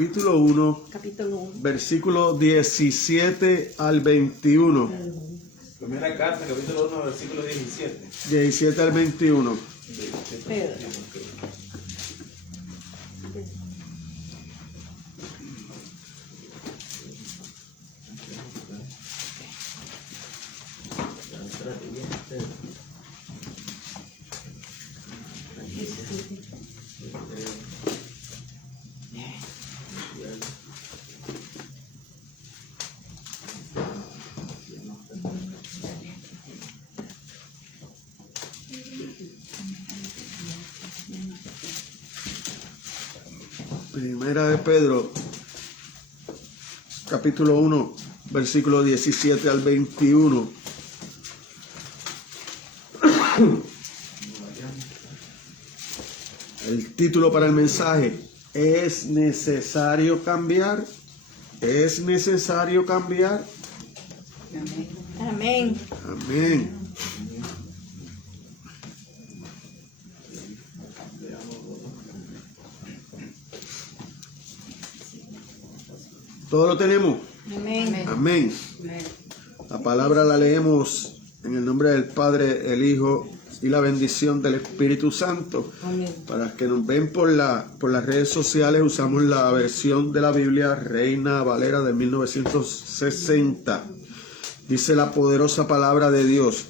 capítulo 1, versículo 17 al 21. Primera carta, capítulo 1, versículo 17. 17 al 21. Pedro. Primera de Pedro, capítulo 1, versículo 17 al 21. El título para el mensaje: ¿es necesario cambiar? ¿Es necesario cambiar? Amén. Amén. ¿Todo lo tenemos? Amén. Amén. La palabra la leemos en el nombre del Padre, el Hijo y la bendición del Espíritu Santo. Amén. Para que nos ven por las redes sociales, usamos la versión de la Biblia Reina Valera de 1960. Dice la poderosa palabra de Dios: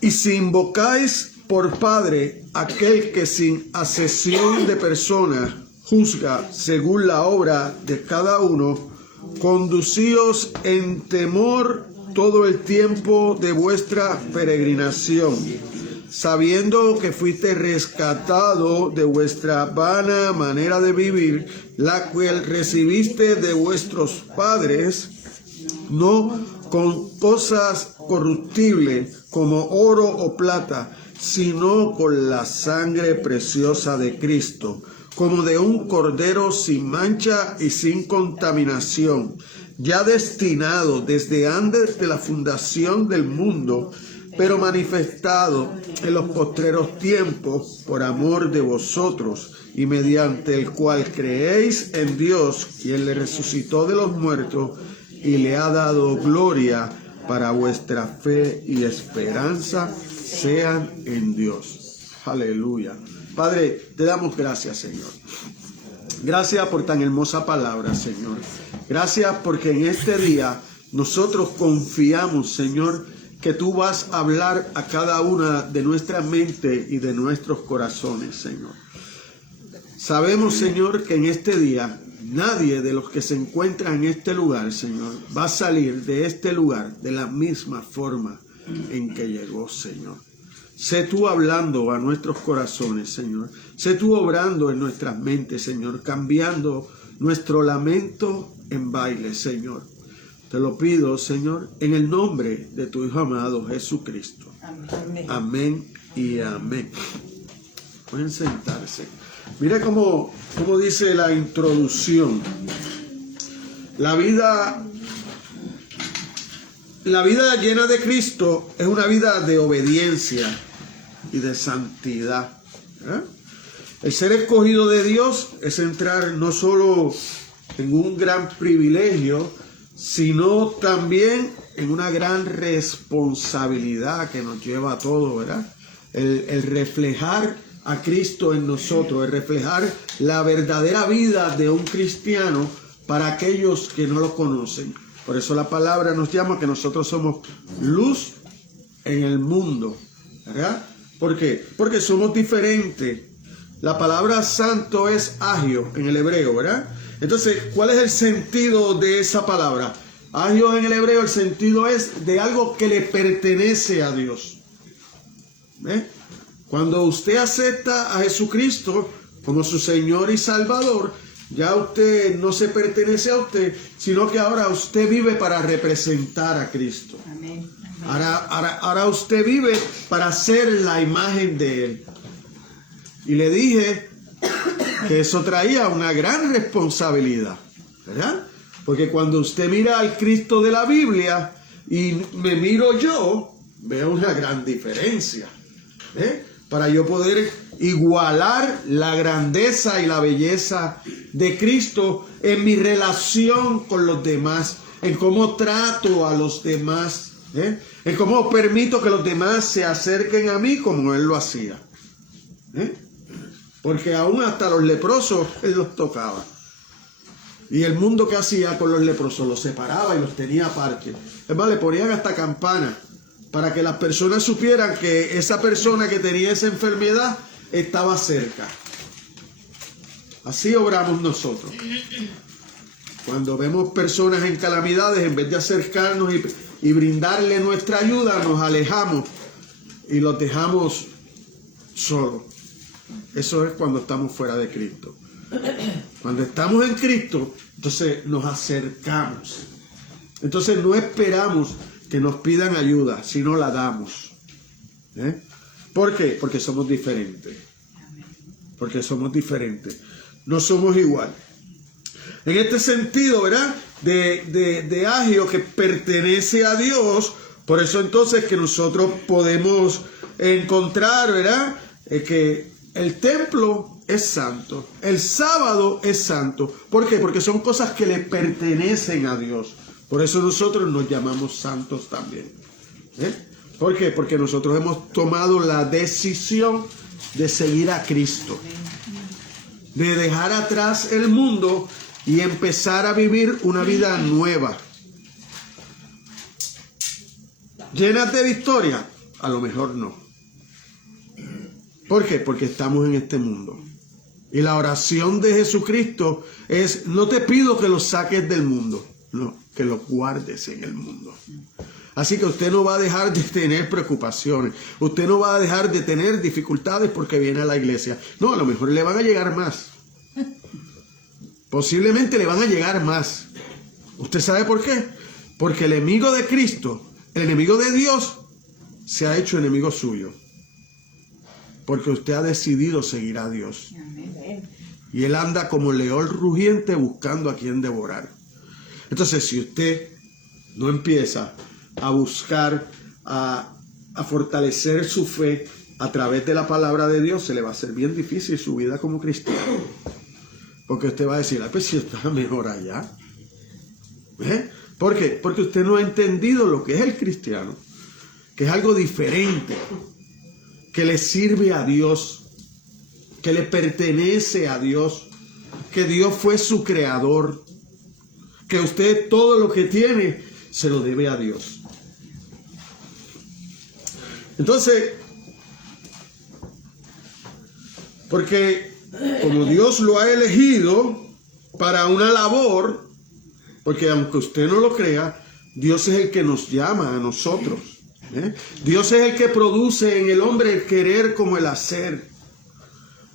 y si invocáis por Padre aquel que sin acepción de persona juzga según la obra de cada uno, conducíos en temor todo el tiempo de vuestra peregrinación, sabiendo que fuiste rescatado de vuestra vana manera de vivir, la cual recibiste de vuestros padres, no con cosas corruptibles como oro o plata, sino con la sangre preciosa de Cristo, como de un cordero sin mancha y sin contaminación, ya destinado desde antes de la fundación del mundo, pero manifestado en los postreros tiempos por amor de vosotros, y mediante el cual creéis en Dios, quien le resucitó de los muertos y le ha dado gloria, para vuestra fe y esperanza sean en Dios. Aleluya. Padre, te damos gracias, Señor. Gracias por tan hermosa palabra, Señor. Gracias porque en este día nosotros confiamos, Señor, que tú vas a hablar a cada una de nuestras mentes y de nuestros corazones, Señor. Sabemos, Señor, que en este día nadie de los que se encuentran en este lugar, Señor, va a salir de este lugar de la misma forma en que llegó, Señor. Sé tú hablando a nuestros corazones, Señor. Sé tú obrando en nuestras mentes, Señor, cambiando nuestro lamento en baile, Señor. Te lo pido, Señor, en el nombre de tu Hijo amado Jesucristo. Amén. Amén y amén. Pueden sentarse. Mire cómo dice la introducción. La vida llena de Cristo es una vida de obediencia y de santidad. El ser escogido de Dios es entrar no solo en un gran privilegio, sino también en una gran responsabilidad que nos lleva a todo, ¿verdad? El reflejar a Cristo en nosotros, el reflejar la verdadera vida de un cristiano para aquellos que no lo conocen. Por eso la palabra nos llama que nosotros somos luz en el mundo, ¿verdad? ¿Por qué? Porque somos diferentes. La palabra santo es agio en el hebreo, ¿verdad? Entonces, ¿cuál es el sentido de esa palabra? Agio en el hebreo, el sentido es de algo que le pertenece a Dios. ¿Ve? Cuando usted acepta a Jesucristo como su Señor y Salvador, ya usted no se pertenece a usted, sino que ahora usted vive para representar a Cristo. Amén. Ahora usted vive para ser la imagen de Él. Y le dije que eso traía una gran responsabilidad, ¿verdad? Porque cuando usted mira al Cristo de la Biblia y me miro yo, veo una gran diferencia. Para yo poder igualar la grandeza y la belleza de Cristo en mi relación con los demás, en cómo trato a los demás, en cómo permito que los demás se acerquen a mí como Él lo hacía. Porque aún hasta los leprosos Él los tocaba. Y el mundo que hacía con los leprosos los separaba y los tenía aparte. Es más, le ponían hasta campana para que las personas supieran que esa persona que tenía esa enfermedad estaba cerca. Así obramos nosotros. Cuando vemos personas en calamidades, en vez de acercarnos y brindarle nuestra ayuda, nos alejamos y los dejamos solos. Eso es cuando estamos fuera de Cristo. Cuando estamos en Cristo, entonces nos acercamos. Entonces no esperamos que nos pidan ayuda, sino la damos. ¿Por qué? Porque somos diferentes. Porque somos diferentes. No somos igual. En este sentido, ¿verdad? De Agio, que pertenece a Dios, por eso entonces que nosotros podemos encontrar, ¿verdad? Que el templo es santo, el sábado es santo. ¿Por qué? Porque son cosas que le pertenecen a Dios. Por eso nosotros nos llamamos santos también. ¿Por qué? Porque nosotros hemos tomado la decisión de seguir a Cristo, de dejar atrás el mundo y empezar a vivir una vida nueva. ¿Llenas de victoria? A lo mejor no. ¿Por qué? Porque estamos en este mundo. Y la oración de Jesucristo es: no te pido que los saques del mundo, no, que los guardes en el mundo. Así que usted no va a dejar de tener preocupaciones. Usted no va a dejar de tener dificultades porque viene a la iglesia. No, a lo mejor le van a llegar más. Posiblemente le van a llegar más. ¿Usted sabe por qué? Porque el enemigo de Cristo, el enemigo de Dios, se ha hecho enemigo suyo. Porque usted ha decidido seguir a Dios. Y Él anda como león rugiente buscando a quien devorar. Entonces, si usted no empieza a buscar, a fortalecer su fe a través de la palabra de Dios, se le va a hacer bien difícil su vida como cristiano. Porque usted va a decir: pues si está mejor allá. ¿Por qué? Porque usted no ha entendido lo que es el cristiano, que es algo diferente, que le sirve a Dios, que le pertenece a Dios, que Dios fue su creador, que usted todo lo que tiene se lo debe a Dios. Entonces, porque como Dios lo ha elegido para una labor, porque aunque usted no lo crea, Dios es el que nos llama a nosotros. Dios es el que produce en el hombre el querer como el hacer.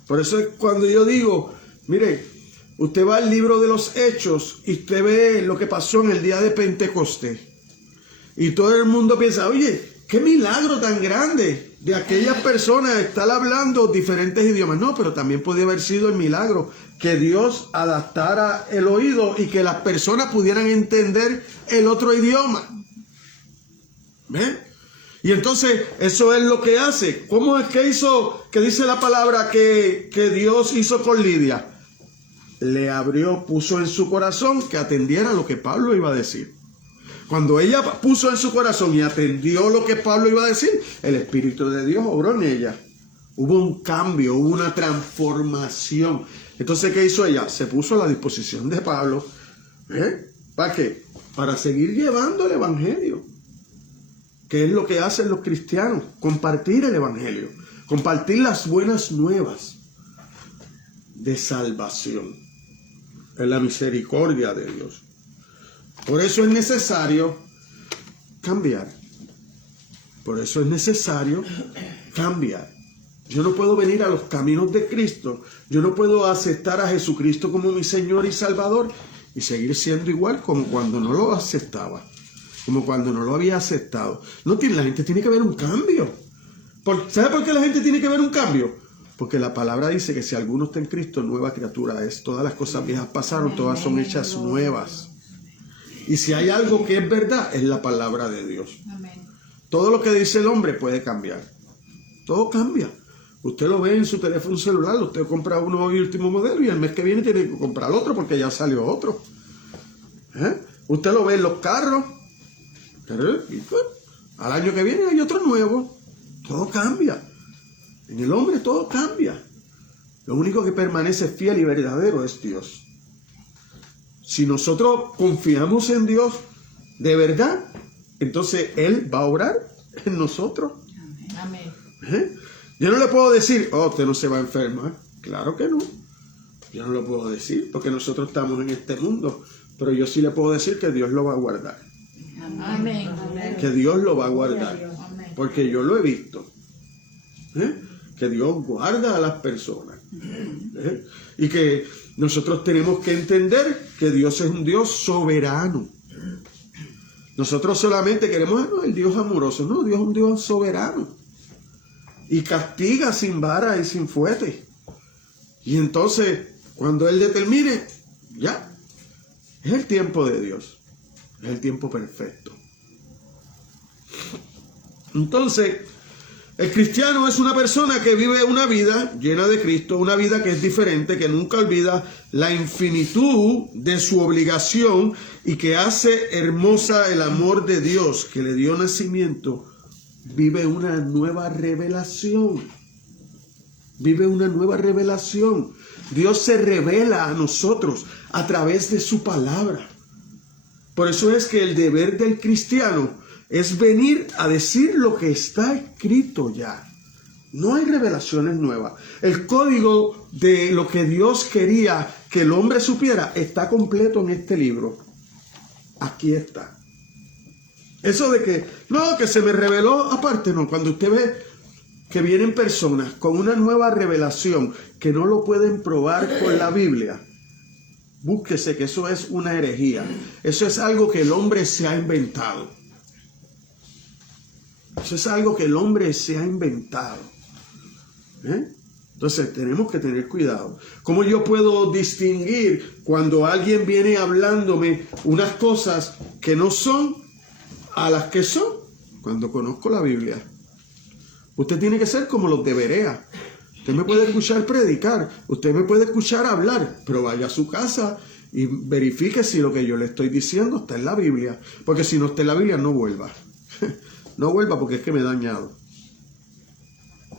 Por eso es cuando yo digo: mire, usted va al libro de los Hechos y usted ve lo que pasó en el día de Pentecostés. Y todo el mundo piensa: oye, qué milagro tan grande de aquellas personas estar hablando diferentes idiomas. No, pero también podía haber sido el milagro que Dios adaptara el oído y que las personas pudieran entender el otro idioma. ¿Ven? Y entonces eso es lo que hace. ¿Cómo es que hizo, que dice la palabra que Dios hizo con Lidia? Le abrió, puso en su corazón que atendiera lo que Pablo iba a decir. Cuando ella puso en su corazón y atendió lo que Pablo iba a decir, el Espíritu de Dios obró en ella. Hubo un cambio, hubo una transformación. Entonces, ¿qué hizo ella? Se puso a la disposición de Pablo. ¿Para qué? Para seguir llevando el Evangelio. ¿Qué es lo que hacen los cristianos? Compartir el Evangelio. Compartir las buenas nuevas de salvación. Es la misericordia de Dios. Por eso es necesario cambiar. Por eso es necesario cambiar. Yo no puedo venir a los caminos de Cristo. Yo no puedo aceptar a Jesucristo como mi Señor y Salvador y seguir siendo igual como cuando no lo aceptaba. Como cuando no lo había aceptado. La gente tiene que ver un cambio. ¿Sabe por qué la gente tiene que ver un cambio? Porque la palabra dice que si alguno está en Cristo, nueva criatura es. Todas las cosas viejas pasaron, todas son hechas nuevas. Y si hay algo que es verdad, es la palabra de Dios. Amén. Todo lo que dice el hombre puede cambiar. Todo cambia. Usted lo ve en su teléfono celular, usted compra uno hoy último modelo y el mes que viene tiene que comprar otro porque ya salió otro. Usted lo ve en los carros, y pues, al año que viene hay otro nuevo. Todo cambia. En el hombre todo cambia. Lo único que permanece fiel y verdadero es Dios. Si nosotros confiamos en Dios de verdad, entonces Él va a obrar en nosotros. Amén. Yo no le puedo decir, usted no se va a enfermar. Claro que no. Yo no lo puedo decir porque nosotros estamos en este mundo. Pero yo sí le puedo decir que Dios lo va a guardar. Amén. Que Dios lo va a guardar. Porque yo lo he visto. Que Dios guarda a las personas. Y que nosotros tenemos que entender que Dios es un Dios soberano. Nosotros solamente queremos, el Dios amoroso. No, Dios es un Dios soberano. Y castiga sin vara y sin fuete. Y entonces, cuando Él determine, ya, es el tiempo de Dios. Es el tiempo perfecto. Entonces, el cristiano es una persona que vive una vida llena de Cristo, una vida que es diferente, que nunca olvida la infinitud de su obligación y que hace hermosa el amor de Dios que le dio nacimiento. Vive una nueva revelación. Vive una nueva revelación. Dios se revela a nosotros a través de su palabra. Por eso es que el deber del cristiano es venir a decir lo que está escrito ya. No hay revelaciones nuevas. El código de lo que Dios quería que el hombre supiera está completo en este libro. Aquí está. Eso de que, no, que se me reveló aparte, no. Cuando usted ve que vienen personas con una nueva revelación que no lo pueden probar con la Biblia, búsquese que eso es una herejía. Eso es algo que el hombre se ha inventado. Eso es algo que el hombre se ha inventado. Entonces tenemos que tener cuidado. ¿Cómo yo puedo distinguir cuando alguien viene hablándome unas cosas que no son a las que son? Cuando conozco la Biblia. Usted tiene que ser como los de Berea. Usted me puede escuchar predicar, usted me puede escuchar hablar, pero vaya a su casa y verifique si lo que yo le estoy diciendo está en la Biblia. Porque si no está en la Biblia, no vuelva. No vuelva porque es que me he dañado.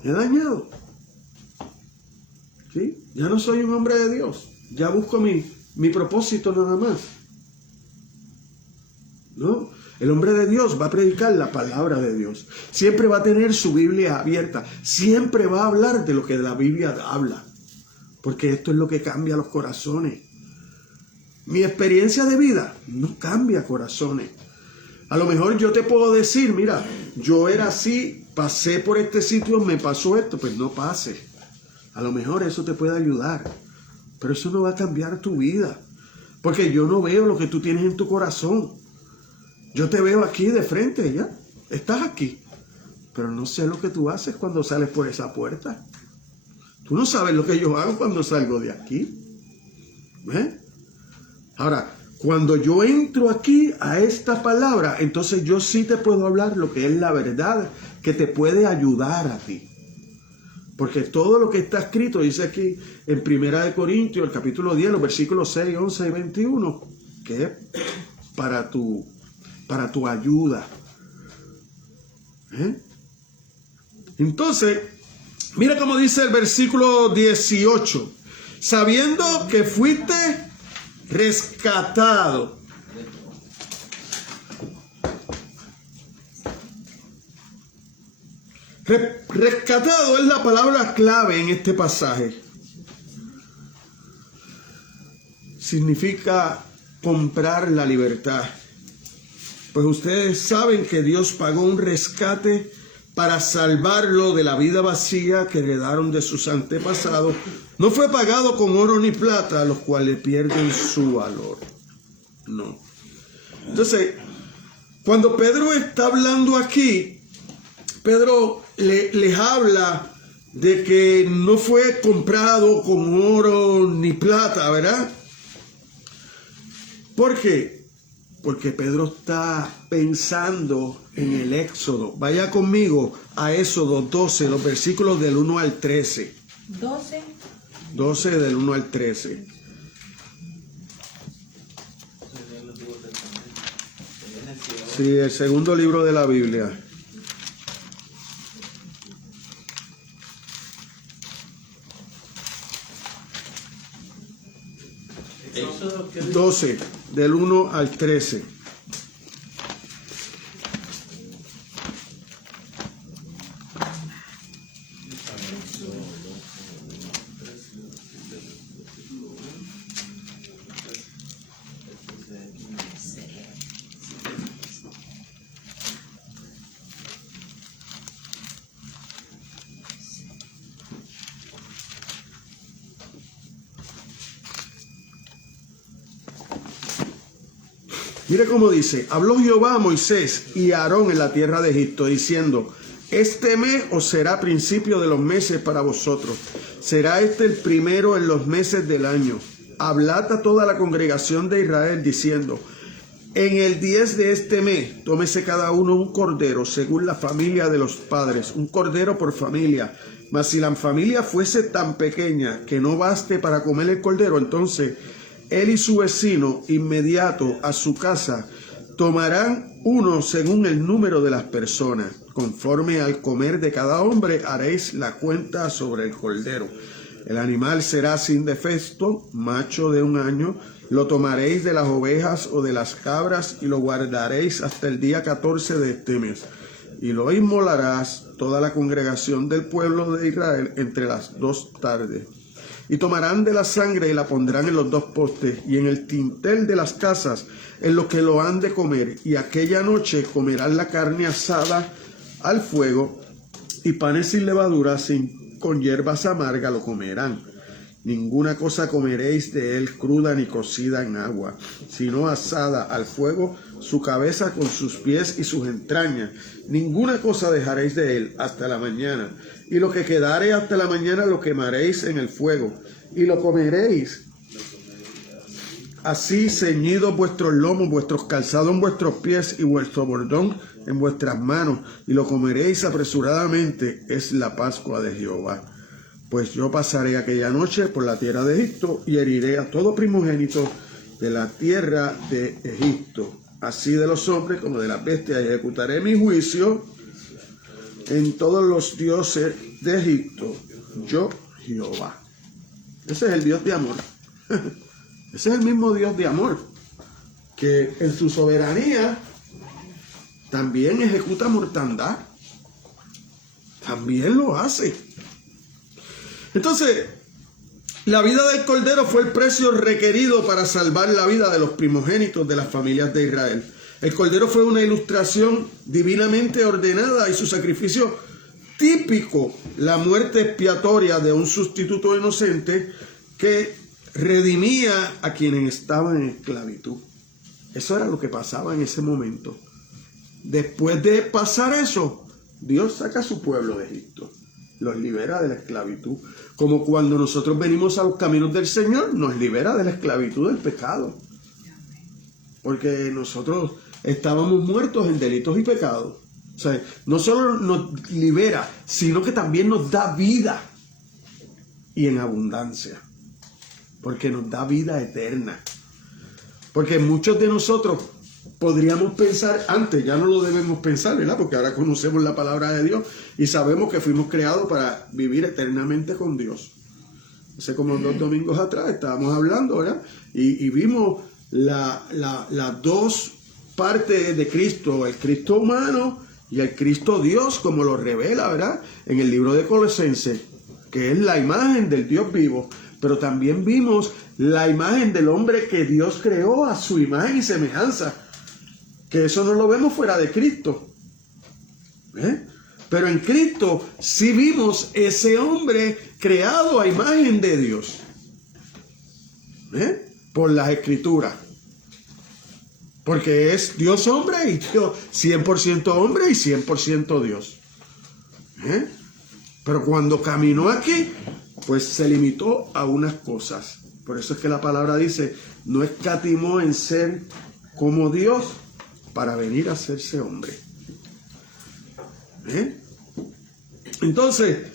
Me he dañado. ¿Sí? Ya no soy un hombre de Dios. Ya busco mi propósito nada más. ¿No? El hombre de Dios va a predicar la palabra de Dios. Siempre va a tener su Biblia abierta. Siempre va a hablar de lo que la Biblia habla. Porque esto es lo que cambia los corazones. Mi experiencia de vida no cambia corazones. A lo mejor yo te puedo decir, mira, yo era así, pasé por este sitio, me pasó esto. Pues no pase. A lo mejor eso te puede ayudar. Pero eso no va a cambiar tu vida. Porque yo no veo lo que tú tienes en tu corazón. Yo te veo aquí de frente, ya. Estás aquí. Pero no sé lo que tú haces cuando sales por esa puerta. Tú no sabes lo que yo hago cuando salgo de aquí. Ahora, cuando yo entro aquí a esta palabra, entonces yo sí te puedo hablar lo que es la verdad que te puede ayudar a ti. Porque todo lo que está escrito, dice aquí en 1 Corintios, el capítulo 10, los versículos 6, 11 y 21, que es para tu ayuda. Entonces, mira cómo dice el versículo 18. Sabiendo que fuiste rescatado. Rescatado es la palabra clave en este pasaje. Significa comprar la libertad. Pues ustedes saben que Dios pagó un rescate para salvarlo de la vida vacía que heredaron de sus antepasados. No fue pagado con oro ni plata, los cuales pierden su valor. No. Entonces, cuando Pedro está hablando aquí, Pedro les habla de que no fue comprado con oro ni plata, ¿verdad? ¿Por qué? porque Pedro está pensando en el Éxodo. Vaya conmigo a Éxodo 12, los versículos del 1 al 13. 12 del 1 al 13. Sí, el segundo libro de la Biblia. Éxodo, ¿qué dice? 12, del 1 al 13. Mire cómo dice: habló Jehová a Moisés y a Aarón en la tierra de Egipto, diciendo: este mes os será principio de los meses para vosotros. Será este el primero en los meses del año. Hablad a toda la congregación de Israel, diciendo: en el 10 de este mes, tómese cada uno un cordero, según la familia de los padres, un cordero por familia. Mas si la familia fuese tan pequeña que no baste para comer el cordero, entonces él y su vecino inmediato a su casa tomarán uno según el número de las personas. Conforme al comer de cada hombre haréis la cuenta sobre el cordero. El animal será sin defecto, macho de 1 año. Lo tomaréis de las ovejas o de las cabras y lo guardaréis hasta el día 14 de este mes. Y lo inmolarás toda la congregación del pueblo de Israel entre las 2 tardes. Y tomarán de la sangre y la pondrán en los 2 postes y en el dintel de las casas en los que lo han de comer. Y aquella noche comerán la carne asada al fuego y panes sin levadura, con hierbas amargas lo comerán. Ninguna cosa comeréis de él cruda ni cocida en agua, sino asada al fuego, su cabeza con sus pies y sus entrañas. Ninguna cosa dejaréis de él hasta la mañana. Y lo que quedare hasta la mañana lo quemaréis en el fuego, y lo comeréis. Así ceñidos vuestros lomos, vuestros calzados en vuestros pies y vuestro bordón en vuestras manos, y lo comeréis apresuradamente. Es la Pascua de Jehová. Pues yo pasaré aquella noche por la tierra de Egipto y heriré a todo primogénito de la tierra de Egipto, así de los hombres como de las bestias, y ejecutaré mi juicio en todos los dioses de Egipto, yo Jehová. Ese es el Dios de amor. Ese es el mismo Dios de amor, que en su soberanía también ejecuta mortandad. También lo hace. Entonces, la vida del cordero fue el precio requerido para salvar la vida de los primogénitos de las familias de Israel. El cordero fue una ilustración divinamente ordenada y su sacrificio típico, la muerte expiatoria de un sustituto inocente que redimía a quienes estaban en esclavitud. Eso era lo que pasaba en ese momento. Después de pasar eso, Dios saca a su pueblo de Egipto, los libera de la esclavitud. Como cuando nosotros venimos a los caminos del Señor, nos libera de la esclavitud del pecado. Porque nosotros estábamos muertos en delitos y pecados. O sea, no solo nos libera, sino que también nos da vida y en abundancia. Porque nos da vida eterna. Porque muchos de nosotros podríamos pensar antes, ya no lo debemos pensar, ¿verdad? Porque ahora conocemos la palabra de Dios y sabemos que fuimos creados para vivir eternamente con Dios. Hace como 2 domingos atrás estábamos hablando, ¿verdad? Y vimos las 2 partes de Cristo, el Cristo humano y el Cristo Dios, como lo revela, ¿verdad? En el libro de Colosenses, que es la imagen del Dios vivo. Pero también vimos la imagen del hombre que Dios creó a su imagen y semejanza. Que eso no lo vemos fuera de Cristo. Pero en Cristo sí vimos ese hombre creado a imagen de Dios. Por las Escrituras. Porque es Dios hombre y Dios 100% hombre y 100% Dios. Pero cuando caminó aquí, pues se limitó a unas cosas. Por eso es que la palabra dice, no escatimó en ser como Dios para venir a hacerse hombre. Entonces,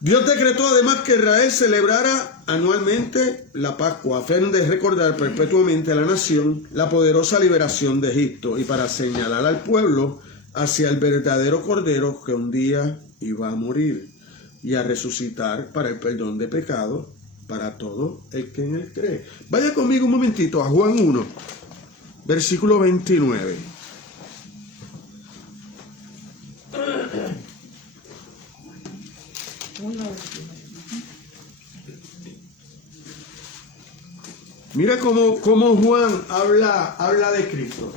Dios decretó además que Israel celebrara anualmente la Pascua, a fin de recordar perpetuamente a la nación la poderosa liberación de Egipto y para señalar al pueblo hacia el verdadero Cordero que un día iba a morir y a resucitar para el perdón de pecados para todo el que en él cree. Vaya conmigo un momentito a Juan 1, versículo 29. Mira cómo Juan habla de Cristo.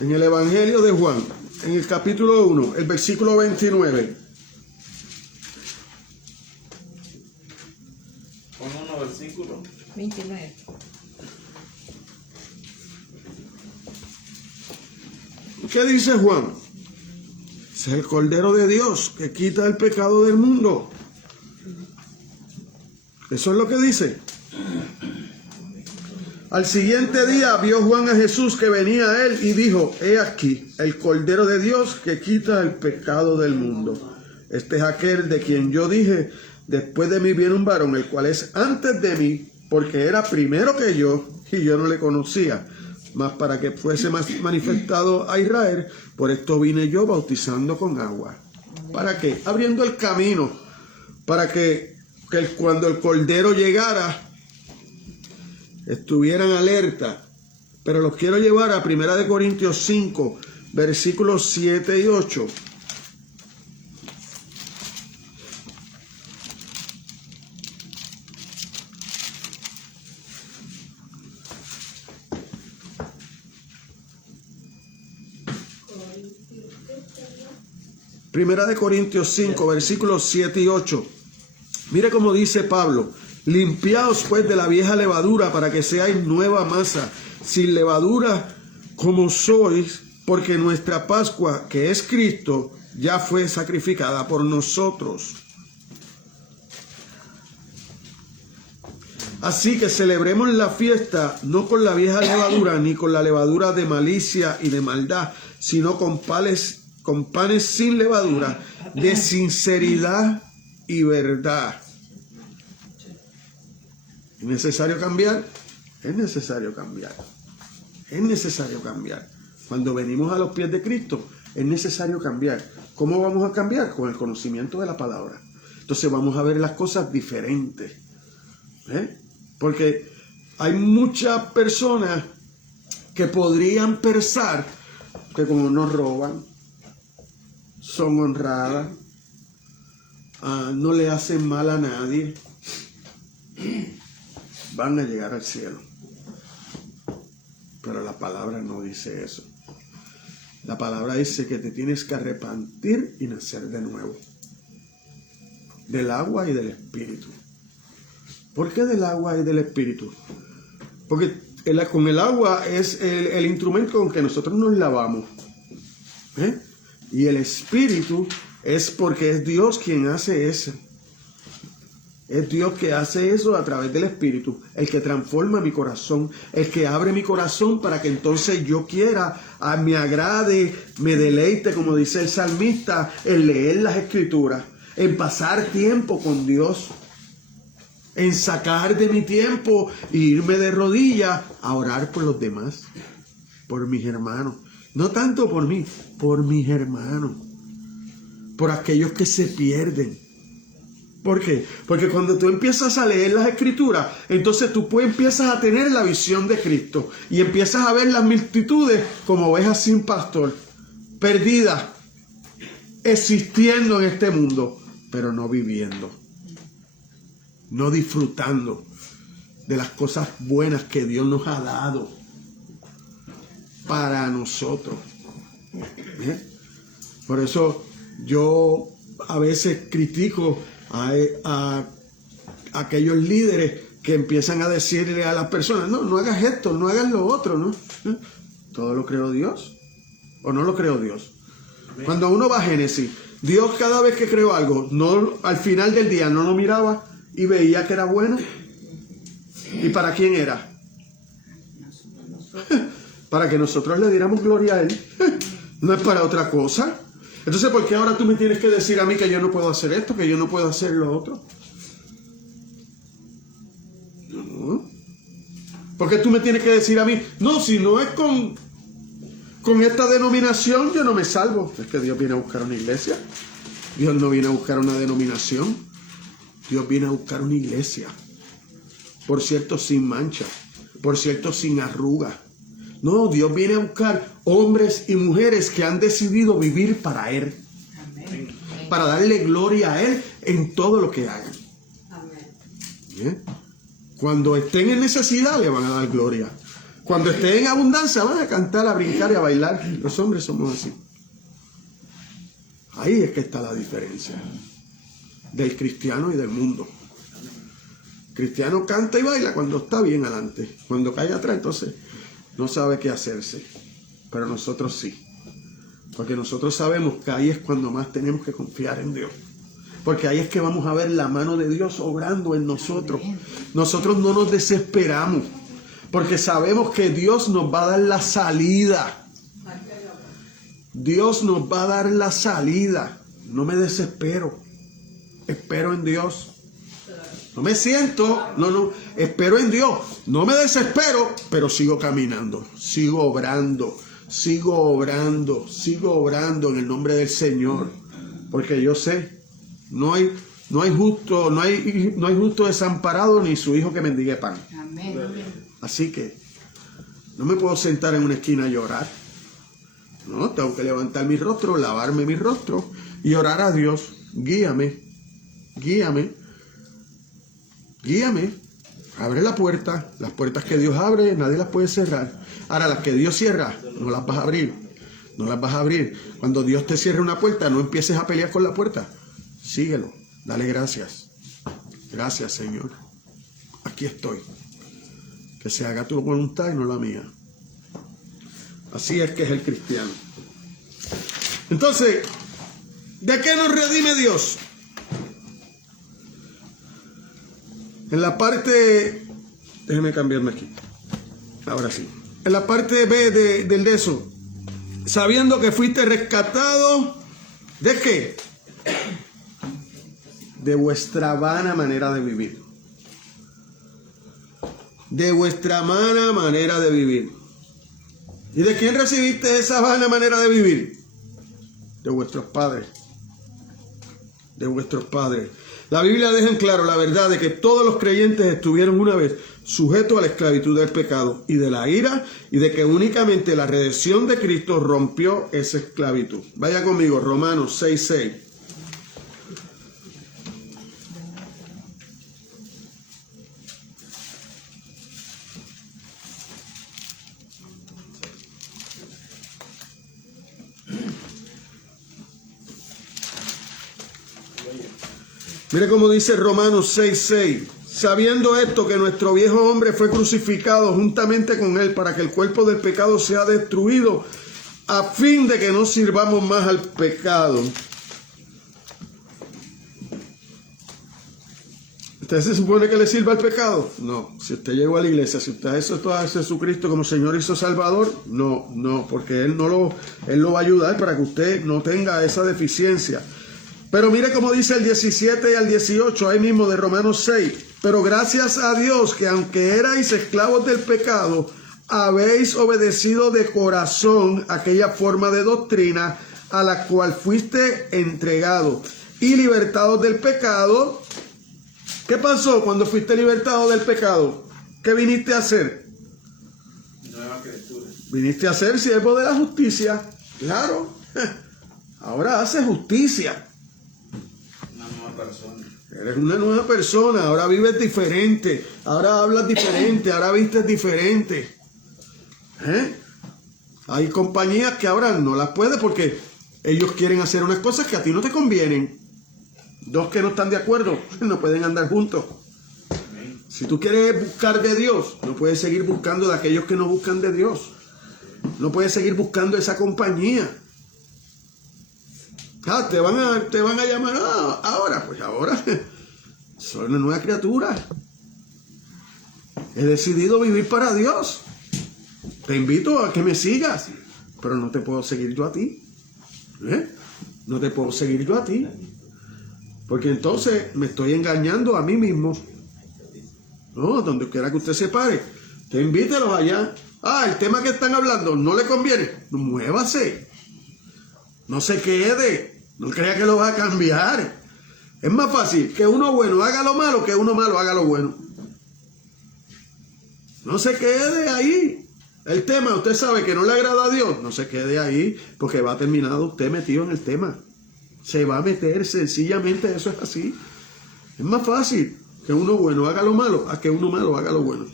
En el Evangelio de Juan, en el capítulo 1, el versículo 29. Juan 1, versículo 29. ¿Qué dice Juan? Es el Cordero de Dios que quita el pecado del mundo. Eso es lo que dice. Al siguiente día vio Juan a Jesús que venía a él y dijo: he aquí, el Cordero de Dios que quita el pecado del mundo. Este es aquel de quien yo dije: después de mí viene un varón, el cual es antes de mí, porque era primero que yo, y yo no le conocía. Mas para que fuese más manifestado a Israel, por esto vine yo bautizando con agua. ¿Para qué? Abriendo el camino, para que cuando el Cordero llegara, estuvieran alerta. Pero los quiero llevar a 1 Corintios 5, versículos 7 y 8. Primera de Corintios 5, versículos 7 y 8. Mire cómo dice Pablo: limpiaos pues de la vieja levadura para que seáis nueva masa, sin levadura como sois, porque nuestra Pascua, que es Cristo, ya fue sacrificada por nosotros. Así que celebremos la fiesta no con la vieja levadura, ni con la levadura de malicia y de maldad, sino con panes sin levadura, de sinceridad y verdad. ¿Es necesario cambiar? Es necesario cambiar. Es necesario cambiar. Cuando venimos a los pies de Cristo, es necesario cambiar. ¿Cómo vamos a cambiar? Con el conocimiento de la palabra. Entonces vamos a ver las cosas diferentes. Porque hay muchas personas que podrían pensar que como no roban, son honradas, no le hacen mal a nadie, van a llegar al cielo. Pero la palabra no dice eso. La palabra dice que te tienes que arrepentir y nacer de nuevo, del agua y del espíritu. ¿Por qué del agua y del espíritu? Porque con el agua es el instrumento con que nosotros nos lavamos. Y el espíritu es porque es Dios quien hace eso. Es Dios que hace eso a través del espíritu, el que transforma mi corazón, el que abre mi corazón para que entonces yo quiera, me agrade, me deleite, como dice el salmista, en leer las escrituras, en pasar tiempo con Dios, en sacar de mi tiempo e irme de rodillas a orar por los demás, por mis hermanos. No tanto por mí, por mis hermanos, por aquellos que se pierden. ¿Por qué? Porque cuando tú empiezas a leer las escrituras, entonces tú empiezas a tener la visión de Cristo y empiezas a ver las multitudes como ovejas sin pastor, perdidas, existiendo en este mundo, pero no viviendo, no disfrutando de las cosas buenas que Dios nos ha dado para nosotros. Por eso yo a veces critico a aquellos líderes que empiezan a decirle a las personas: no hagas esto, no hagas lo otro, ¿no? ¿Todo lo creó Dios o no lo creó Dios? Cuando uno va a Génesis, Dios cada vez que creó algo, no, al final del día no lo miraba y veía que era bueno. ¿Y para quién era? Para que nosotros le diéramos gloria a Él. No es para otra cosa. Entonces, ¿por qué ahora tú me tienes que decir a mí que yo no puedo hacer esto, que yo no puedo hacer lo otro? No. ¿Por qué tú me tienes que decir a mí? No, si no es con esta denominación, yo no me salvo. Es que Dios viene a buscar una iglesia. Dios no viene a buscar una denominación. Dios viene a buscar una iglesia. Por cierto, sin mancha. Por cierto, sin arruga. No, Dios viene a buscar hombres y mujeres que han decidido vivir para Él. Amén. Para darle gloria a Él en todo lo que hagan. ¿Bien? Cuando estén en necesidad, le van a dar gloria. Cuando estén en abundancia, van a cantar, a brincar y a bailar. Los hombres somos así. Ahí es que está la diferencia del cristiano y del mundo. El cristiano canta y baila cuando está bien adelante. Cuando cae atrás, entonces no sabe qué hacerse. Pero nosotros sí. Porque nosotros sabemos que ahí es cuando más tenemos que confiar en Dios. Porque ahí es que vamos a ver la mano de Dios obrando en nosotros. Nosotros no nos desesperamos. Porque sabemos que Dios nos va a dar la salida. Dios nos va a dar la salida. No me desespero. Espero en Dios. No me siento, no, espero en Dios. No me desespero, pero sigo caminando. Sigo obrando en el nombre del Señor. Porque yo sé, no hay justo desamparado ni su hijo que mendigue pan. Amén. Así que no me puedo sentar en una esquina a llorar. No, tengo que levantar mi rostro, lavarme mi rostro y orar a Dios. Guíame. Abre la puerta. Las puertas que Dios abre, nadie las puede cerrar. Ahora, las que Dios cierra, no las vas a abrir. No las vas a abrir. Cuando Dios te cierre una puerta, no empieces a pelear con la puerta. Síguelo. Dale gracias. Gracias, Señor. Aquí estoy. Que se haga tu voluntad y no la mía. Así es que es el cristiano. Entonces, ¿de qué nos redime Dios? En la parte... Déjeme cambiarme aquí. Ahora sí. En la parte B del de eso. Sabiendo que fuiste rescatado. ¿De qué? De vuestra vana manera de vivir. De vuestra vana manera de vivir. ¿Y de quién recibiste esa vana manera de vivir? De vuestros padres. De vuestros padres. La Biblia deja en claro la verdad de que todos los creyentes estuvieron una vez sujetos a la esclavitud del pecado y de la ira, y de que únicamente la redención de Cristo rompió esa esclavitud. Vaya conmigo, Romanos 6:6. Mire cómo dice Romanos 6:6. Sabiendo esto, que nuestro viejo hombre fue crucificado juntamente con él para que el cuerpo del pecado sea destruido, a fin de que no sirvamos más al pecado. ¿Usted se supone que le sirva al pecado? No. Si usted llegó a la iglesia, si usted aceptó a Jesucristo como Señor y Salvador, no, porque Él lo va a ayudar para que usted no tenga esa deficiencia. Pero mire cómo dice el 17 y el 18, ahí mismo de Romanos 6. Pero gracias a Dios que aunque erais esclavos del pecado, habéis obedecido de corazón aquella forma de doctrina a la cual fuiste entregado. Y libertados del pecado. ¿Qué pasó cuando fuiste libertado del pecado? ¿Qué viniste a hacer? Nueva criatura. Viniste a ser siervo de la justicia. Claro. Ahora haces justicia. Una nueva persona. Eres una nueva persona. Ahora vives diferente. Ahora hablas diferente. Ahora vistes diferente. Hay compañías que ahora no las puedes porque ellos quieren hacer unas cosas que a ti no te convienen. Dos que no están de acuerdo no pueden andar juntos. Si tú quieres buscar de Dios, no puedes seguir buscando de aquellos que no buscan de Dios. No puedes seguir buscando esa compañía. Te van a llamar ahora. Pues ahora Soy una nueva criatura. He decidido vivir para Dios. Te invito a que me sigas, pero no te puedo seguir yo a ti. No te puedo seguir yo a ti. Porque entonces me estoy engañando a mí mismo. No, donde quiera que usted se pare, te invítelos allá. El tema que están hablando no le conviene. No, muévase. No se quede. No crea que lo va a cambiar. Es más fácil que uno bueno haga lo malo que uno malo haga lo bueno. No se quede ahí. El tema, usted sabe que no le agrada a Dios. No se quede ahí porque va a terminar usted metido en el tema. Se va a meter sencillamente, eso es así. Es más fácil que uno bueno haga lo malo a que uno malo haga lo bueno.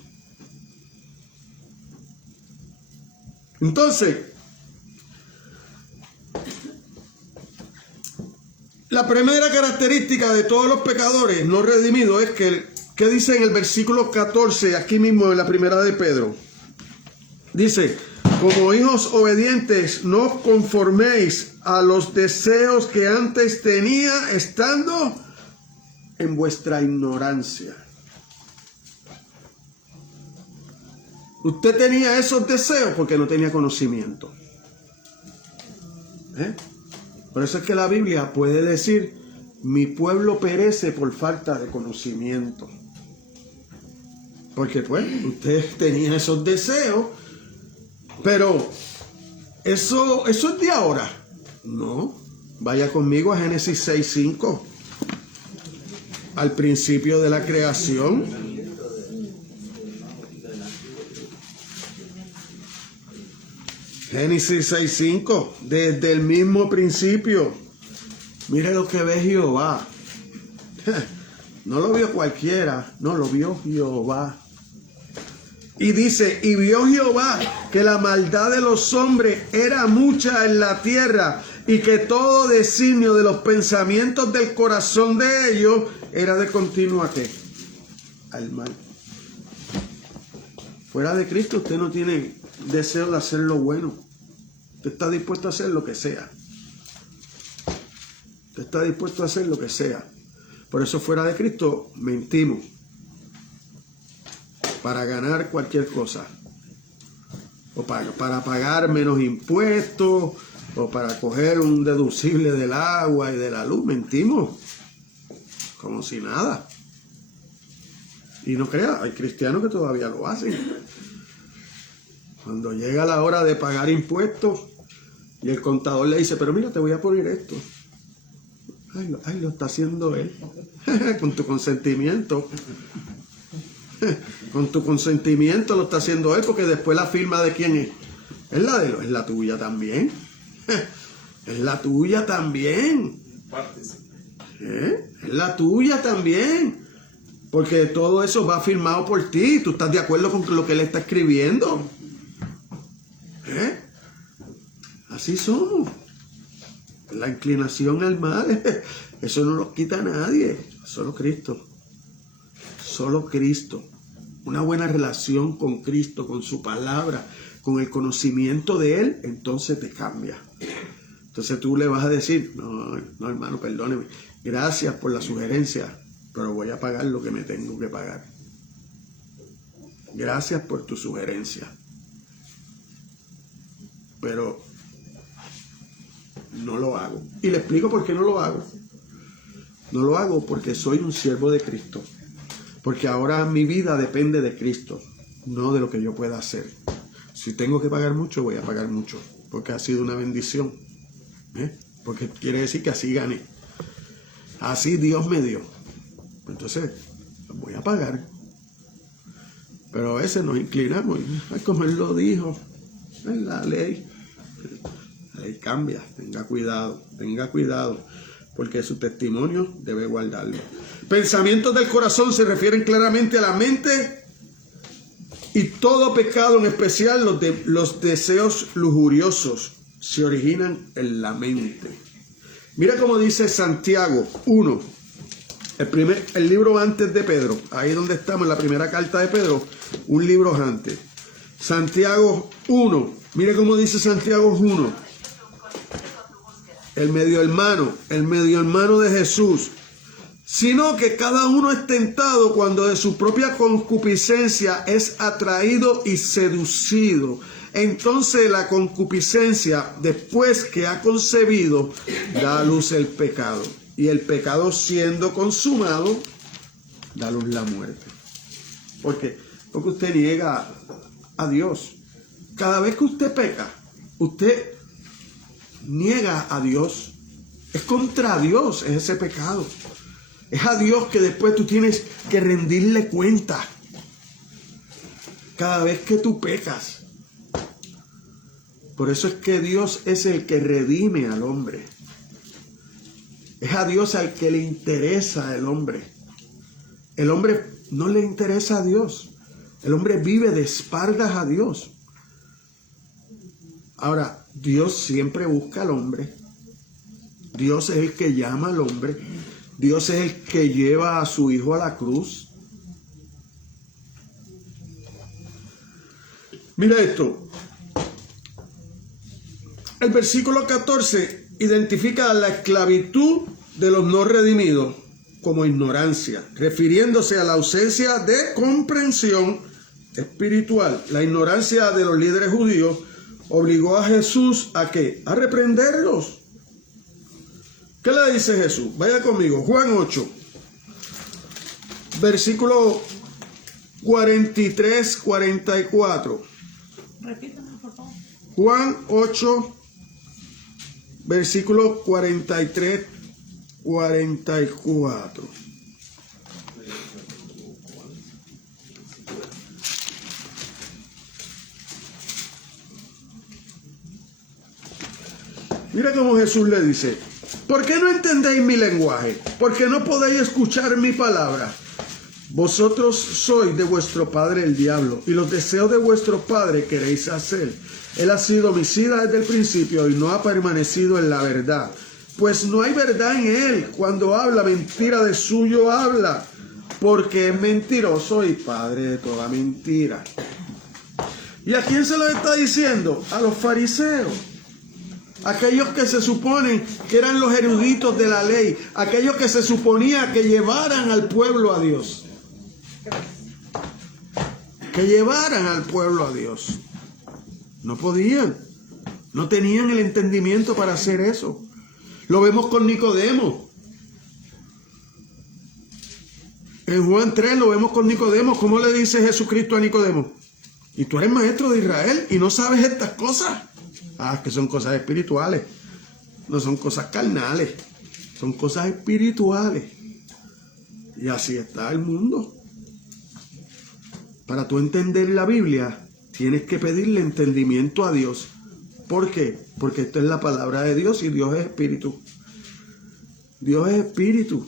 Entonces, la primera característica de todos los pecadores no redimidos es que dice en el versículo 14, aquí mismo en la primera de Pedro. Dice, como hijos obedientes, no os conforméis a los deseos que antes tenía estando en vuestra ignorancia. Usted tenía esos deseos porque no tenía conocimiento. Por eso es que la Biblia puede decir, mi pueblo perece por falta de conocimiento. Porque pues usted tenía esos deseos, pero eso es de ahora. No, vaya conmigo a Génesis 6:5. Al principio de la creación. Génesis 6:5. Desde el mismo principio. Mire lo que ve Jehová. No lo vio cualquiera, no lo vio Jehová. Y dice, y vio Jehová que la maldad de los hombres era mucha en la tierra y que todo designio de los pensamientos del corazón de ellos era de continuo ¿a qué? Al mal. Fuera de Cristo usted no tiene deseo de hacer lo bueno. Usted está dispuesto a hacer lo que sea. Usted está dispuesto a hacer lo que sea. Por eso fuera de Cristo mentimos. Para ganar cualquier cosa. O para pagar menos impuestos. O para coger un deducible del agua y de la luz. Mentimos. Como si nada. Y no crea, hay cristianos que todavía lo hacen. Cuando llega la hora de pagar impuestos y el contador le dice, pero mira, te voy a poner esto. Ay, lo está haciendo él. Con tu consentimiento. Con tu consentimiento lo está haciendo él, porque después la firma de quién es. Es la de él, es la tuya también. Es la tuya también. Es la tuya también. Porque todo eso va firmado por ti. Tú estás de acuerdo con lo que él está escribiendo. Así somos. La inclinación al mal, eso no lo quita a nadie. Solo Cristo. Solo Cristo. Una buena relación con Cristo, con su palabra, con el conocimiento de Él, entonces te cambia. Entonces tú le vas a decir, no hermano, perdóneme. Gracias por la sugerencia, pero voy a pagar lo que me tengo que pagar. Gracias por tu sugerencia. Pero no lo hago. Y le explico por qué no lo hago. No lo hago porque soy un siervo de Cristo. Porque ahora mi vida depende de Cristo, no de lo que yo pueda hacer. Si tengo que pagar mucho, voy a pagar mucho. Porque ha sido una bendición. Porque quiere decir que así gané. Así Dios me dio. Entonces, voy a pagar. Pero a veces nos inclinamos. Como Él lo dijo. Es la ley. La ley cambia. Tenga cuidado. Tenga cuidado. Porque su testimonio debe guardarlo. Pensamientos del corazón se refieren claramente a la mente. Y todo pecado, en especial los deseos lujuriosos, se originan en la mente. Mira cómo dice Santiago 1. El libro antes de Pedro. Ahí donde estamos, en la primera carta de Pedro. Un libro antes. Santiago 1. Mire cómo dice Santiago 1. El medio hermano de Jesús. sino que cada uno es tentado cuando de su propia concupiscencia es atraído y seducido. Entonces la concupiscencia, después que ha concebido, da a luz el pecado. Y el pecado, siendo consumado, da a luz la muerte. ¿Por qué? Porque usted niega a Dios. Cada vez que usted peca, usted niega a Dios. Es contra Dios, es ese pecado. Es a Dios que después tú tienes que rendirle cuenta. Cada vez que tú pecas. Por eso es que Dios es el que redime al hombre. Es a Dios al que le interesa el hombre. El hombre no le interesa a Dios. El hombre vive de espaldas a Dios. Ahora, Dios siempre busca al hombre. Dios es el que llama al hombre. Dios es el que lleva a su hijo a la cruz. Mira esto. El versículo 14 identifica la esclavitud de los no redimidos como ignorancia, refiriéndose a la ausencia de comprensión espiritual. La ignorancia de los líderes judíos obligó a Jesús ¿a qué? A reprenderlos. ¿Qué le dice Jesús? Vaya conmigo, Juan 8, versículo 43, 44. Repítame, por favor. Juan 8, versículo 43, 44. Mira cómo Jesús le dice: ¿por qué no entendéis mi lenguaje? ¿Por qué no podéis escuchar mi palabra? Vosotros sois de vuestro padre el diablo, y los deseos de vuestro padre queréis hacer. Él ha sido homicida desde el principio y no ha permanecido en la verdad, pues no hay verdad en él. Cuando habla mentira, de suyo habla, porque es mentiroso y padre de toda mentira. ¿Y a quién se lo está diciendo? A los fariseos. Aquellos que se suponen que eran los eruditos de la ley, aquellos que se suponía que llevaran al pueblo a Dios. Que llevaran al pueblo a Dios. No podían. No tenían el entendimiento para hacer eso. Lo vemos con Nicodemo. En Juan 3 lo vemos con Nicodemo. ¿Cómo le dice Jesucristo a Nicodemo? ¿Y tú eres maestro de Israel y no sabes estas cosas? Ah, que son cosas espirituales. No son cosas carnales. Son cosas espirituales. Y así está el mundo. Para tú entender la Biblia, tienes que pedirle entendimiento a Dios. ¿Por qué? Porque esta es la palabra de Dios y Dios es espíritu. Dios es espíritu.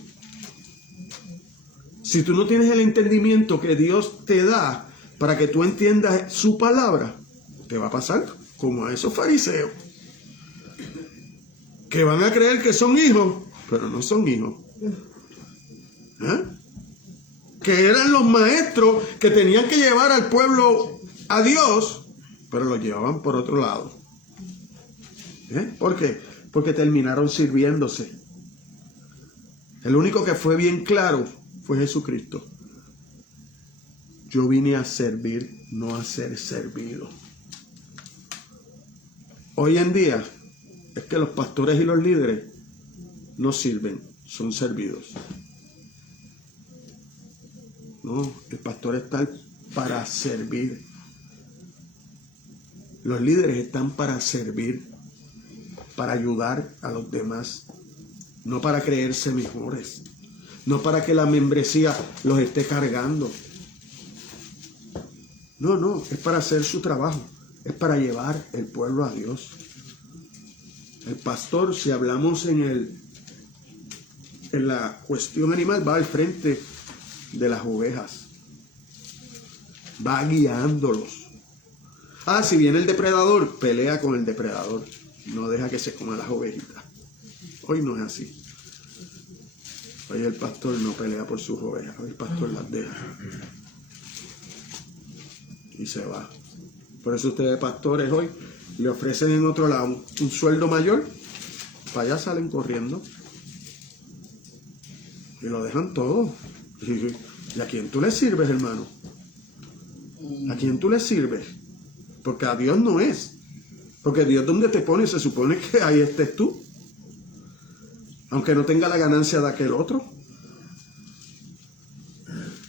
Si tú no tienes el entendimiento que Dios te da para que tú entiendas su palabra, te va a pasar como a esos fariseos que van a creer que son hijos, pero no son hijos. ¿Eh? Que eran los maestros que tenían que llevar al pueblo a Dios, pero lo llevaban por otro lado. ¿Por qué? Porque terminaron sirviéndose. El único que fue bien claro fue Jesucristo. Yo vine a servir, no a ser servido. Hoy en día es que los pastores y los líderes no sirven, son servidos. No, el pastor está para servir. Los líderes están para servir, para ayudar a los demás, no para creerse mejores, no para que la membresía los esté cargando. No, es para hacer su trabajo, es para llevar el pueblo a Dios. El pastor, si hablamos en la cuestión animal, va al frente de las ovejas, va guiándolos. Ah, si viene el depredador, pelea con el depredador, no deja que se coma las ovejitas. Hoy no es así. Hoy el pastor no pelea por sus ovejas, hoy el pastor las deja y se va. Por eso ustedes, pastores, hoy le ofrecen en otro lado un sueldo mayor, para allá salen corriendo. Y lo dejan todo. ¿Y a quién tú le sirves, hermano? ¿A quién tú le sirves? Porque a Dios no es. Porque Dios donde te pone se supone que ahí estés tú. Aunque no tenga la ganancia de aquel otro.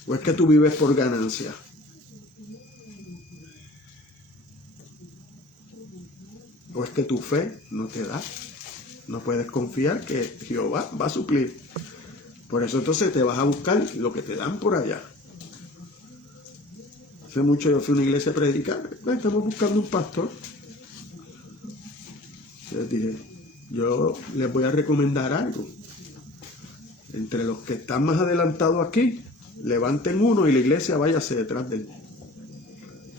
¿O es que tú vives por ganancia? ¿O es que tu fe no te da? No puedes confiar que Jehová va a suplir. Por eso entonces te vas a buscar lo que te dan por allá. Hace mucho yo fui a una iglesia a predicar. Estamos buscando un pastor. Les dije, yo les voy a recomendar algo. Entre los que están más adelantados aquí, levanten uno y la iglesia váyase detrás de él.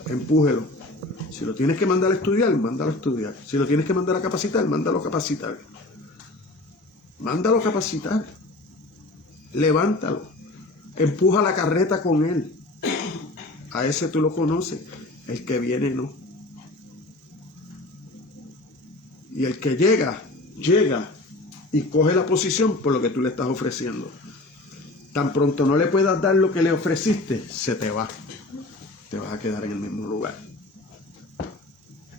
Empújelo. Si lo tienes que mandar a estudiar, mándalo a estudiar. Si lo tienes que mandar a capacitar, mándalo a capacitar. Mándalo a capacitar. Levántalo. Empuja la carreta con él. A ese tú lo conoces. El que viene no. Y el que llega y coge la posición por lo que tú le estás ofreciendo. Tan pronto no le puedas dar lo que le ofreciste, se te va. Te vas a quedar en el mismo lugar.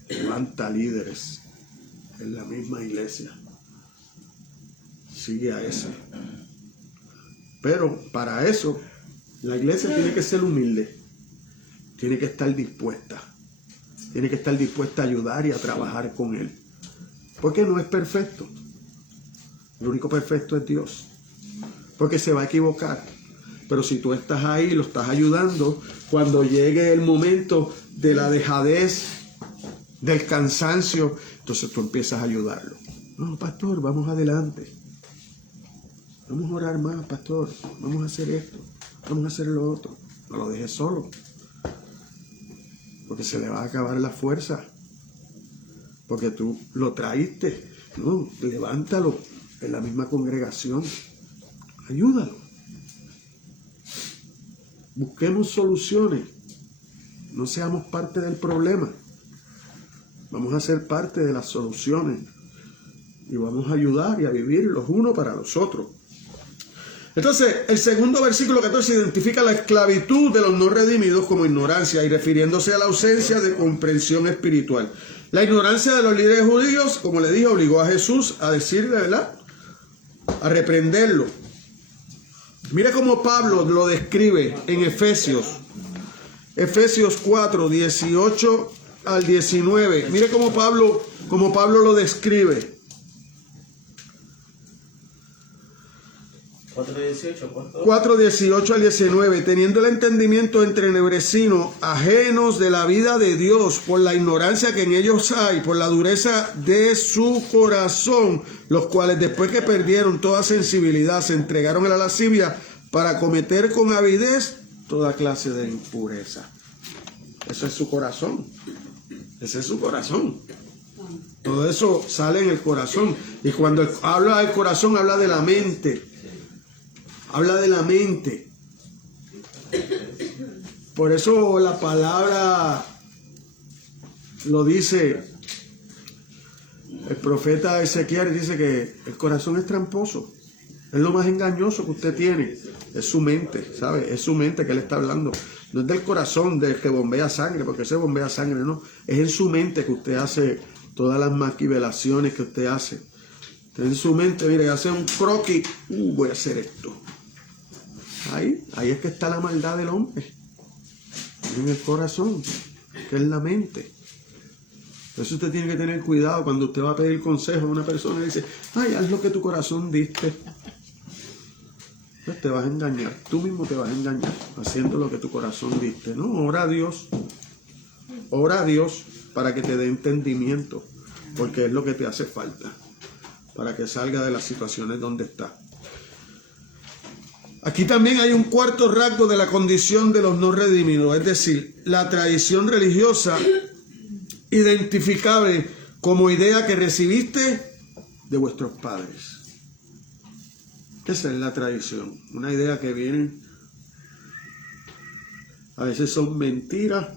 Levanta líderes en la misma iglesia. Sigue a ese. Pero para eso, la iglesia tiene que ser humilde. Tiene que estar dispuesta. Tiene que estar dispuesta a ayudar y a trabajar con él. Porque no es perfecto. El único perfecto es Dios. Porque se va a equivocar. Pero si tú estás ahí, lo estás ayudando, cuando llegue el momento de la dejadez, del cansancio, entonces tú empiezas a ayudarlo. No, pastor, vamos adelante. Vamos a orar más, pastor. Vamos a hacer esto. Vamos a hacer lo otro. No lo dejes solo. Porque se le va a acabar la fuerza. Porque tú lo traíste. No, levántalo en la misma congregación. Ayúdalo. Busquemos soluciones. No seamos parte del problema. Vamos a ser parte de las soluciones. Y vamos a ayudar y a vivir los unos para los otros. Entonces, el segundo versículo 14 identifica la esclavitud de los no redimidos como ignorancia y refiriéndose a la ausencia de comprensión espiritual. La ignorancia de los líderes judíos, como le dije, obligó a Jesús a decirle, ¿verdad? A reprenderlo. Mire cómo Pablo lo describe en Efesios 4, 18 al 19. Mire cómo Pablo lo describe. 4, 18 al 19. Teniendo el entendimiento entrenebrecinos, ajenos de la vida de Dios, por la ignorancia que en ellos hay, por la dureza de su corazón, los cuales después que perdieron toda sensibilidad, se entregaron a la lascivia para cometer con avidez toda clase de impureza. Eso es su corazón. Ese es su corazón. Todo eso sale en el corazón. Y cuando habla del corazón, habla de la mente. Habla de la mente. Por eso la palabra lo dice. El profeta Ezequiel dice que el corazón es tramposo. Es lo más engañoso que usted tiene. Es su mente, ¿sabe? Es su mente que él está hablando. No es del corazón del que bombea sangre, porque ese bombea sangre, no. Es en su mente que usted hace todas las maquivelaciones que usted hace. En su mente, mire, hace un croquis. Voy a hacer esto. Ahí es que está la maldad del hombre. En el corazón, que es la mente. Por eso usted tiene que tener cuidado cuando usted va a pedir consejo a una persona y dice, ay, haz lo que tu corazón diste. Pues te vas a engañar, tú mismo te vas a engañar haciendo lo que tu corazón diste. No, ora a Dios para que te dé entendimiento, porque es lo que te hace falta, para que salga de las situaciones donde está. Aquí también hay un cuarto rasgo de la condición de los no redimidos, es decir, la tradición religiosa identificable como idea que recibiste de vuestros padres. Esa es la tradición, una idea que viene, a veces son mentiras,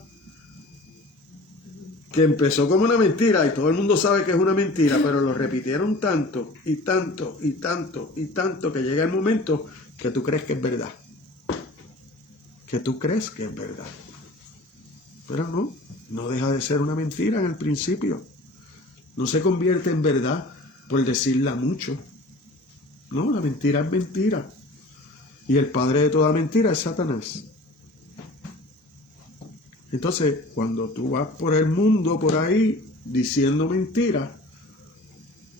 que empezó como una mentira y todo el mundo sabe que es una mentira, pero lo repitieron tanto y tanto y tanto y tanto que llega el momento que tú crees que es verdad. Que tú crees que es verdad. Pero no deja de ser una mentira en el principio. No se convierte en verdad por decirla mucho. No, la mentira es mentira. Y el padre de toda mentira es Satanás. Entonces, cuando tú vas por el mundo, por ahí, diciendo mentiras,